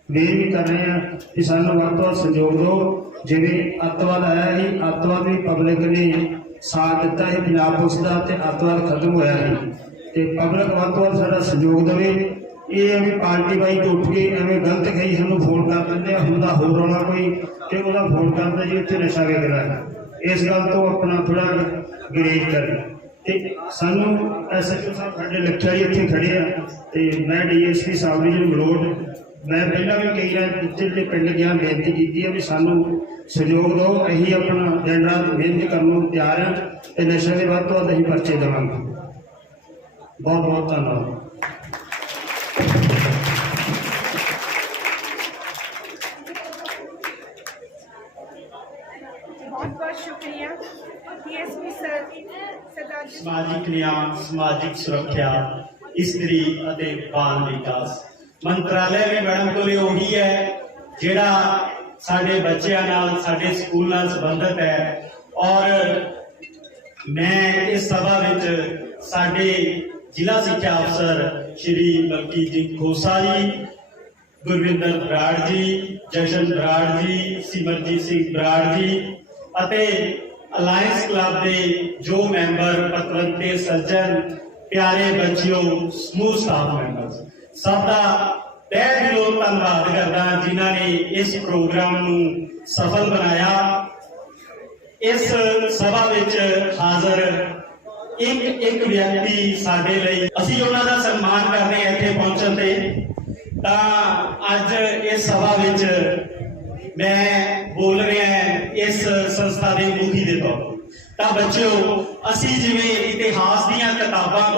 ਵੇਰ ਵੀ ਕਰ ਰਹੇ ਆ ਕਿ ਸਾਨੂੰ ਵੱਧ ਤੋਂ ਵੱਧ ਸਹਿਯੋਗ ਦਿਓ। ਜਿਵੇਂ ਅੱਤਵਾਦ ਆਇਆ ਸੀ, ਅੱਤਵਾਦ ਵੀ ਪਬਲਿਕ ਨੇ ਸਾਥ ਦਿੱਤਾ ਸੀ ਪੰਜਾਬ ਪੁਲਿਸ ਦਾ ਤੇ ਅੱਤਵਾਦ ਖਤਮ ਹੋਇਆ ਸੀ, ਤੇ ਪਬਲਿਕ ਵੱਧ ਤੋਂ ਵੱਧ ਸਾਡਾ ਸਹਿਯੋਗ ਦੇਵੇ। ਇਹ ਐਵੇਂ ਪਾਰਟੀ ਵਾਈ ਉੱਠ ਕੇ ਐਵੇਂ ਗਲਤ ਕਹੀ ਸਾਨੂੰ ਫੋਨ ਕਰ ਦਿੰਦੇ ਆ, ਹੁੰਦਾ ਹੋਰ ਰੌਲਾ ਕੋਈ ਤੇ ਉਹਦਾ ਫੋਨ ਕਰਦਾ ਜੀ ਇੱਥੇ ਨਸ਼ਾ ਵੇਚਦਾ ਹੈ। ਇਸ ਗੱਲ ਤੋਂ ਆਪਣਾ ਥੋੜਾ ਗੁਰੇਜ਼ ਕਰਨਾ। ਤੇ ਸਾਨੂੰ ਐਸਐਚਓ ਸਾਹਿਬ ਸਾਡੇ ਲੱਖਿਆ ਜੀ ਇੱਥੇ ਖੜੇ ਆ, ਤੇ ਮੈਂ ਡੀਐਸਪੀ ਸਾਹਿਬ ਜੀ ਨੂੰ ਮਲੋਟ ਮੈਂ ਪਹਿਲਾਂ ਵੀ ਕਈ ਵਾਰ ਜਿਹੜੇ ਪਿੰਡ ਗਿਆ ਬੇਨਤੀ ਕੀਤੀ ਹੈ ਵੀ ਸਾਨੂੰ ਸਹਿਯੋਗ ਦਿਓ। ਅਸੀਂ ਆਪਣਾ ਦਿਨ ਰਾਤ ਮਿਹਨਤ ਕਰਨ ਨੂੰ ਤਿਆਰ ਹਾਂ ਤੇ ਨਸ਼ੇ ਦੇ ਵੱਧ ਤੋਂ ਵੱਧ ਅਸੀਂ ਪਰਚੇ ਦੇਵਾਂਗੇ। ਬਹੁਤ ਬਹੁਤ ਧੰਨਵਾਦ। बहुत बहुत शुक्रिया डीएसपी सर सरदार जी। ਸਮਾਜਿਕ ਨਿਆਂ, ਸਮਾਜਿਕ ਸੁਰੱਖਿਆ, ਇਸਤਰੀ ਅਤੇ ਬਾਲ ਵਿਕਾਸ ਮੰਤਰਾਲੇ ਵੀ ਮੈਡਮ ਕੋਲੇ ਉਹੀ ਹੈ ਜਿਹੜਾ ਸਾਡੇ ਬੱਚਿਆਂ ਨਾਲ ਸਾਡੇ ਸਕੂਲ ਨਾਲ ਸੰਬੰਧਿਤ ਹੈ। ਔਰ ਮੈਂ ਇਸ ਸਭਾ ਵਿੱਚ ਸਾਡੇ ਜ਼ਿਲ੍ਹਾ ਸਿੱਖਿਆ ਅਫਸਰ ਸ਼੍ਰੀ ਮਲਕੀਤ ਖੋਸਾ ਜੀ, ਗੁਰਵਿੰਦਰ ਬਰਾੜ ਜੀ, ਜਸ਼ਨ ਬਰਾੜ ਜੀ, ਸਿਮਰਜੀਤ ਸਿੰਘ ਬਰਾੜ ਜੀ ਅਤੇ ਅਲਾਇੰਸ ਕਲੱਬ ਦੇ ਜੋ ਮੈਂਬਰ ਪਤਵੰਤ ਤੇ ਸੱਜਣ ਪਿਆਰੇ ਬੱਚਿਓ, ਸਮੂਹ ਸਟਾਫ ਮੈਂਬਰਸ ਸਭ ਦਾ ਤਹਿ ਦਿਲੋਂ ਧੰਨਵਾਦ ਕਰਦਾ ਜਿਨ੍ਹਾਂ ਨੇ ਇਸ ਪ੍ਰੋਗਰਾਮ ਨੂੰ ਸਫਲ ਬਣਾਇਆ। ਇਸ ਸਭਾ ਵਿੱਚ ਹਾਜ਼ਰ ਇੱਕ ਵਿਅਕਤੀ ਸਾਡੇ ਲਈ ਅਸੀਂ ਉਹਨਾਂ ਦਾ ਸਨਮਾਨ ਕਰਦੇ ਹਾਂ ਇੱਥੇ ਪਹੁੰਚਣ ਤੇ। ਤਾਂ ਅੱਜ ਇਸ ਸਭਾ ਵਿੱਚ ਮੈਂ ਬੋਲ ਰਿਹਾ ਹਾਂ ਇਸ ਸੰਸਥਾ ਦੇ ਮੁਖੀ ਦੇ ਤੌਰ ਤੇ। ਤਾਂ ਬੱਚਿਓ, ਅਸੀਂ ਜਿਵੇਂ ਇਤਿਹਾਸ ਦੀਆਂ ਕਿਤਾਬਾਂ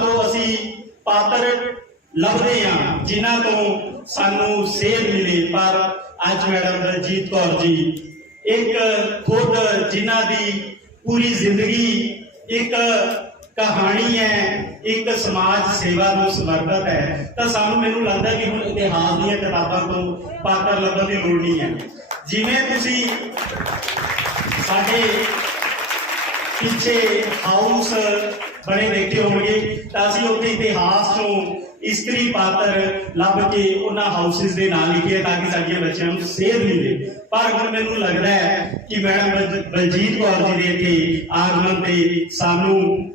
ਤੋਂ ਅਸੀਂ ਪਾਤਰ ਲੱਭਦੇ ਹਾਂ ਜਿਨ੍ਹਾਂ ਤੋਂ ਸਾਨੂੰ ਸੇਧ ਮਿਲੇ, ਪਰ ਅੱਜ ਮੈਡਮ ਬਲਜੀਤ ਕੌਰ ਜੀ ਇੱਕ ਖੁਦ ਜਿਨ੍ਹਾਂ ਦੀ ਪੂਰੀ ਜ਼ਿੰਦਗੀ ਇੱਕ ਕਹਾਣੀ ਹੈ, ਇੱਕ ਸਮਾਜ ਸੇਵਾ ਨੂੰ ਸਮਰਪਿਤ ਹੈ। ਤਾਂ ਮੈਨੂੰ ਲੱਗਦਾ ਕਿ ਹੁਣ ਇਤਿਹਾਸ ਦੀਆਂ ਕਿਤਾਬਾਂ ਤੋਂ ਪਾਤਰ ਲੱਭਣ ਦੀ ਲੋੜ ਨਹੀਂ ਹੈ। ਜਿਵੇਂ ਤੁਸੀਂ ਸਾਡੇ ਪਿੱਛੇ ਹਾਊਸ ਬਣੇ ਦੇਖੇ ਹੋਣਗੇ, ਤਾਂ ਅਸੀਂ ਉੱਥੇ ਇਤਿਹਾਸ ਤੋਂ ਇਸਤਰੀ ਪਾਤਰ ਲੱਭ ਕੇ ਉਹਨਾਂ ਹਾਊਸਿਸ ਦੇ ਨਾਂ ਲਿਖੇ ਤਾਂ ਕਿ ਸਾਡੇ ਬੱਚਿਆਂ ਨੂੰ ਸੇਧ ਮਿਲੇ। ਪਰ ਹੁਣ ਮੈਨੂੰ ਲੱਗਦਾ ਹੈ ਕਿ ਮੈਡਮ ਬਲਜੀਤ ਕੌਰ ਜੀ ਦੇ ਇੱਥੇ ਆਗਮਨ ਤੇ ਸਾਨੂੰ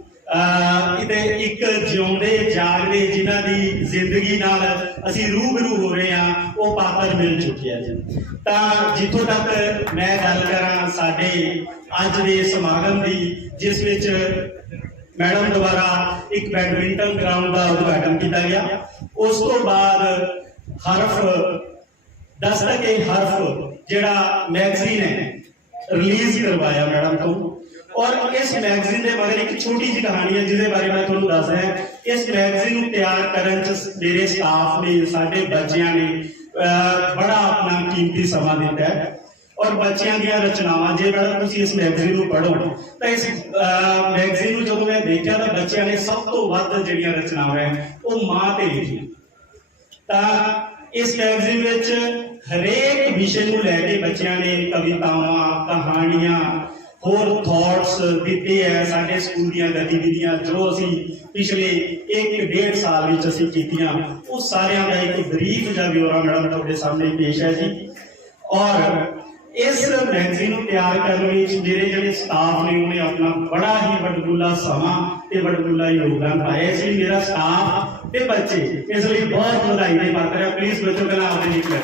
ਇੱਕ ਜਿਉਂਦੇ ਜਾਗਦੇ ਜਿਨ੍ਹਾਂ ਦੀ ਜ਼ਿੰਦਗੀ ਨਾਲ ਅਸੀਂ ਰੂਬਰੂ ਹੋ ਰਹੇ ਹਾਂ, ਉਹ ਪਾਤਰ ਮਿਲ ਚੁੱਕਿਆ ਜੀ। ਤਾਂ ਜਿੱਥੋਂ ਤੱਕ ਮੈਂ ਗੱਲ ਕਰਾਂ ਸਾਡੇ ਅੱਜ ਦੇ ਸਮਾਗਮ ਦੀ, ਜਿਸ ਵਿੱਚ ਮੈਡਮ ਦੁਆਰਾ ਇੱਕ ਬੈਡਮਿੰਟਨ ਗਰਾਊਂਡ ਦਾ ਉਦਘਾਟਨ ਕੀਤਾ ਗਿਆ, ਉਸ ਤੋਂ ਬਾਅਦ ਹਰਫ ਦਸਤਕੇ ਹਰਫ ਜਿਹੜਾ ਮੈਗਜ਼ੀਨ ਹੈ ਰਿਲੀਜ਼ ਕਰਵਾਇਆ ਮੈਡਮ ਤੋਂ। ਔਰ ਇਸ ਮੈਗਜ਼ੀਨ ਦੇ ਬਾਰੇ ਇੱਕ ਛੋਟੀ ਜਿਹੀ ਕਹਾਣੀ ਹੈ ਜਿਹਦੇ ਬਾਰੇ ਮੈਂ ਤੁਹਾਨੂੰ ਦੱਸ ਰਿਹਾ। ਇਸ ਮੈਗਜ਼ੀਨ ਨੂੰ ਤਿਆਰ ਕਰਨ 'ਚ ਮੇਰੇ ਸਟਾਫ ਨੇ, ਸਾਡੇ ਬੱਚਿਆਂ ਨੇ ਬੜਾ ਆਪਣਾ ਕੀਮਤੀ ਸਮਾਂ ਦਿੱਤਾ ਹੈ। ਔਰ ਬੱਚਿਆਂ ਦੀਆਂ ਰਚਨਾਵਾਂ, ਜੇ ਮੈਡਮ ਤੁਸੀਂ ਇਸ ਮੈਗਜ਼ੀਨ ਨੂੰ ਪੜ੍ਹੋ ਤਾਂ ਇਸ ਮੈਗਜ਼ੀਨ ਨੂੰ ਜਦੋਂ ਮੈਂ ਦੇਖਿਆ ਤਾਂ ਬੱਚਿਆਂ ਨੇ ਸਭ ਤੋਂ ਵੱਧ ਜਿਹੜੀਆਂ ਰਚਨਾਵਾਂ ਹੈ ਉਹ ਮਾਂ ਤੇ ਲਿਖੀਆਂ। ਤਾਂ ਇਸ ਮੈਗਜ਼ੀਨ ਵਿੱਚ ਹਰੇਕ ਵਿਸ਼ੇ ਨੂੰ ਲੈ ਕੇ ਬੱਚਿਆਂ ਨੇ ਕਵਿਤਾਵਾਂ, ਕਹਾਣੀਆਂ, ਹੋਰ ਥਾਟਸ ਦਿੱਤੇ ਹੈ। ਸਾਡੇ ਸਕੂਲ ਦੀਆਂ ਗਤੀਵਿਧੀਆਂ ਜੋ ਅਸੀਂ ਪਿਛਲੇ 1-1.5 ਸਾਲ ਵਿੱਚ ਅਸੀਂ ਕੀਤੀਆਂ, ਉਹ ਸਾਰਿਆਂ ਦਾ ਇੱਕ ਬਰੀਫ ਜਿਹਾ ਬਿਊਰਾ ਮੈਡਮ ਤੁਹਾਡੇ ਸਾਹਮਣੇ ਪੇਸ਼ ਹੈ ਜੀ। ਔਰ ਇਸ ਮੈਗਜ਼ੀਨ ਨੂੰ ਤਿਆਰ ਕਰਨ ਵਿੱਚ ਮੇਰੇ ਜਿਹੜੇ ਸਟਾਫ ਨੇ ਉਹਨੇ ਆਪਣਾ ਬੜਾ ਹੀ ਵਡਮੁੱਲਾ ਸਮਾਂ ਤੇ ਵਡਮੁੱਲਾ ਯੋਗਦਾਨ ਪਾਇਆ ਸੀ। ਮੇਰਾ ਸਟਾਫ ਤੇ ਬੱਚੇ ਇਸ ਲਈ ਬਹੁਤ ਵਧਾਈ ਦੇ ਪਾਤਰ ਹੈ। ਪਲੀਜ਼ ਬੱਚੋ ਪਹਿਲਾਂ ਆਪਦੇ ਲਿਖ ਲਓ।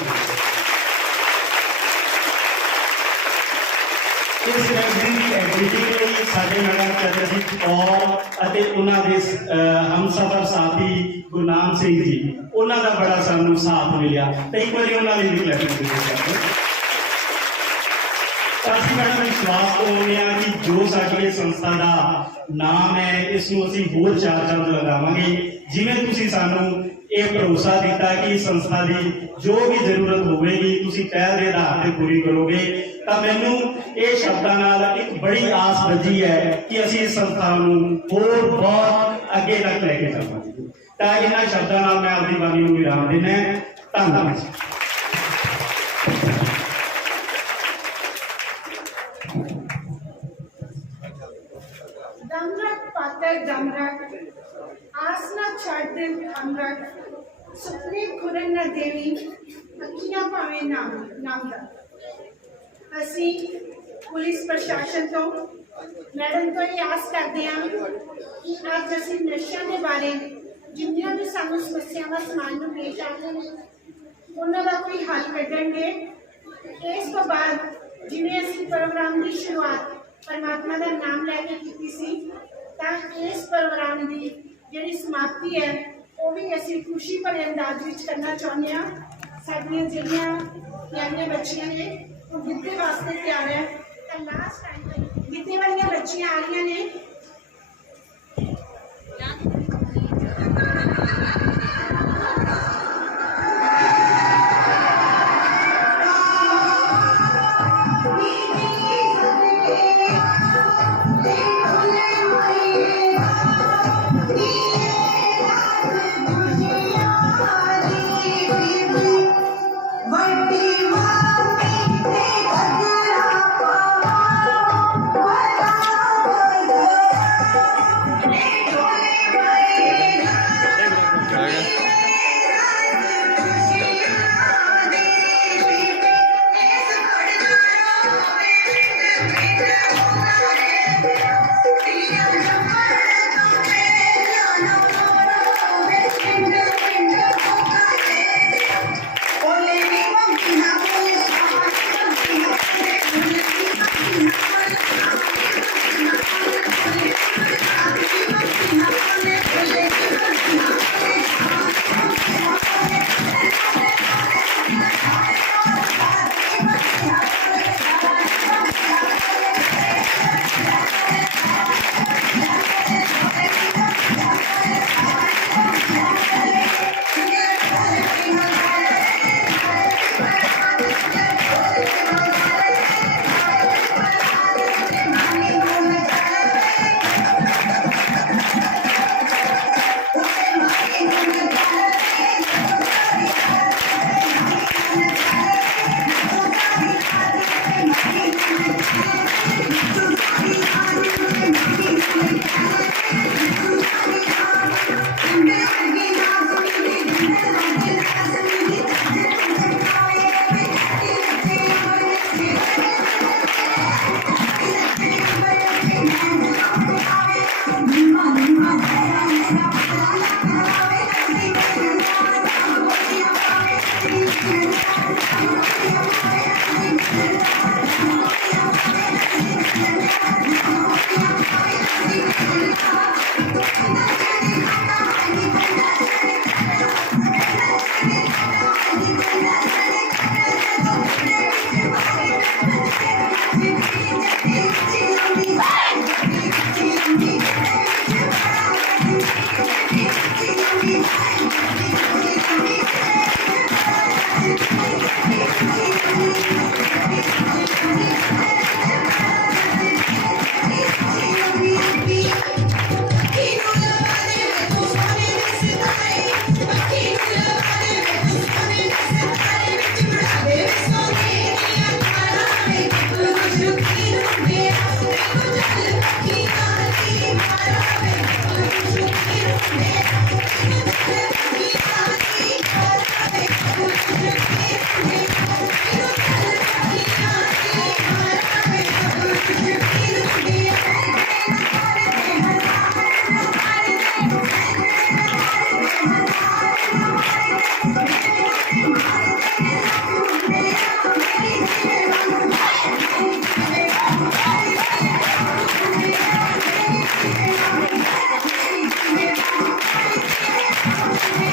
ਇਸ ਮੈਗਜ਼ੀਨ ਦੀ ਐਡੀਟਿੰਗ ਲਈ ਸਾਡੇ ਮੈਡਮ ਚੰਦਰਜੀਤ ਕੌਰ ਅਤੇ ਉਹਨਾਂ ਦੇ ਹਮਸਫਰ ਸਾਥੀ ਗੁਰਨਾਮ ਸਿੰਘ ਜੀ, ਉਹਨਾਂ ਦਾ ਬੜਾ ਸਾਨੂੰ ਸਾਥ ਮਿਲਿਆ। ਤੇ ਇੱਕ ਵਾਰੀ ਉਹਨਾਂ ਦੀ ਲਿਖ ਲੈਣੀ। ਅਸੀਂ ਮੈਡਮ ਵਿਸ਼ਵਾਸ ਕਰਉਂਦੇ ਹਾਂ ਕਿ ਜੋ ਸਾਡੀ ਇਹ ਸੰਸਥਾ ਦਾ ਨਾਮ ਹੈ, ਇਸ ਨੂੰ ਅਸੀਂ ਹੋਰ 4 ਚੰਦ ਲਗਾਵਾਂਗੇ। ਜਿਵੇਂ ਤੁਸੀਂ ਸਾਨੂੰ ਇਹ ਭਰੋਸਾ ਦਿੱਤਾ ਕਿ ਇਸ ਸੰਸਥਾ ਦੀ ਜੋ ਵੀ ਜ਼ਰੂਰਤ ਹੋਵੇਗੀ ਤੁਸੀਂ ਪਹਿਲ ਦੇ ਆਧਾਰ ਤੇ ਪੂਰੀ ਕਰੋਗੇ, ਤਾਂ ਮੈਨੂੰ ਇਹ ਸ਼ਬਦਾਂ ਨਾਲ ਇੱਕ ਬੜੀ ਆਸ ਬੱਝੀ ਹੈ ਕਿ ਅਸੀਂ ਇਸ ਸੰਸਥਾ ਨੂੰ ਹੋਰ ਬਹੁਤ ਅੱਗੇ ਤੱਕ ਲੈ ਕੇ ਜਾਵਾਂਗੇ। ਤਾਂ ਇਹਨਾਂ ਸ਼ਬਦਾਂ ਨਾਲ ਮੈਂ ਆਪਣੀ ਬਾਣੀ ਨੂੰ ਵਿਰਾਮ ਦੇਣਾ ਹੈ। ਧੰਨਵਾਦ ਜੀ। दम रख पातर दम रख, आस न छड़ दिल थम रख, सुपने खुरन न देवी, अखियां भावे नाम रख। असी पुलिस प्रशासन तो मैडम तो ये आस करते हैं कि आज असी नशा के बारे जिन्नियां भी सानू समस्यावां समाज नूं पेश आ रही हैं उन्हां दा कोई हल कढणगे। इस तो बाद जिवें असी प्रोग्राम की शुरुआत परमात्मा का नाम लैके की सी, इस प्रोग्राम की जी समाप्ति है वो भी असी खुशी भरे अंदाज में करना चाहते हैं। साडियां जिहड़ियां प्यारियां बच्चियां ने वो गिद्दे वास्ते तैयार है, तो लास्ट टाइम गिद्दे वालियां बच्चियां आ रही ने। Thank you.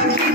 समझी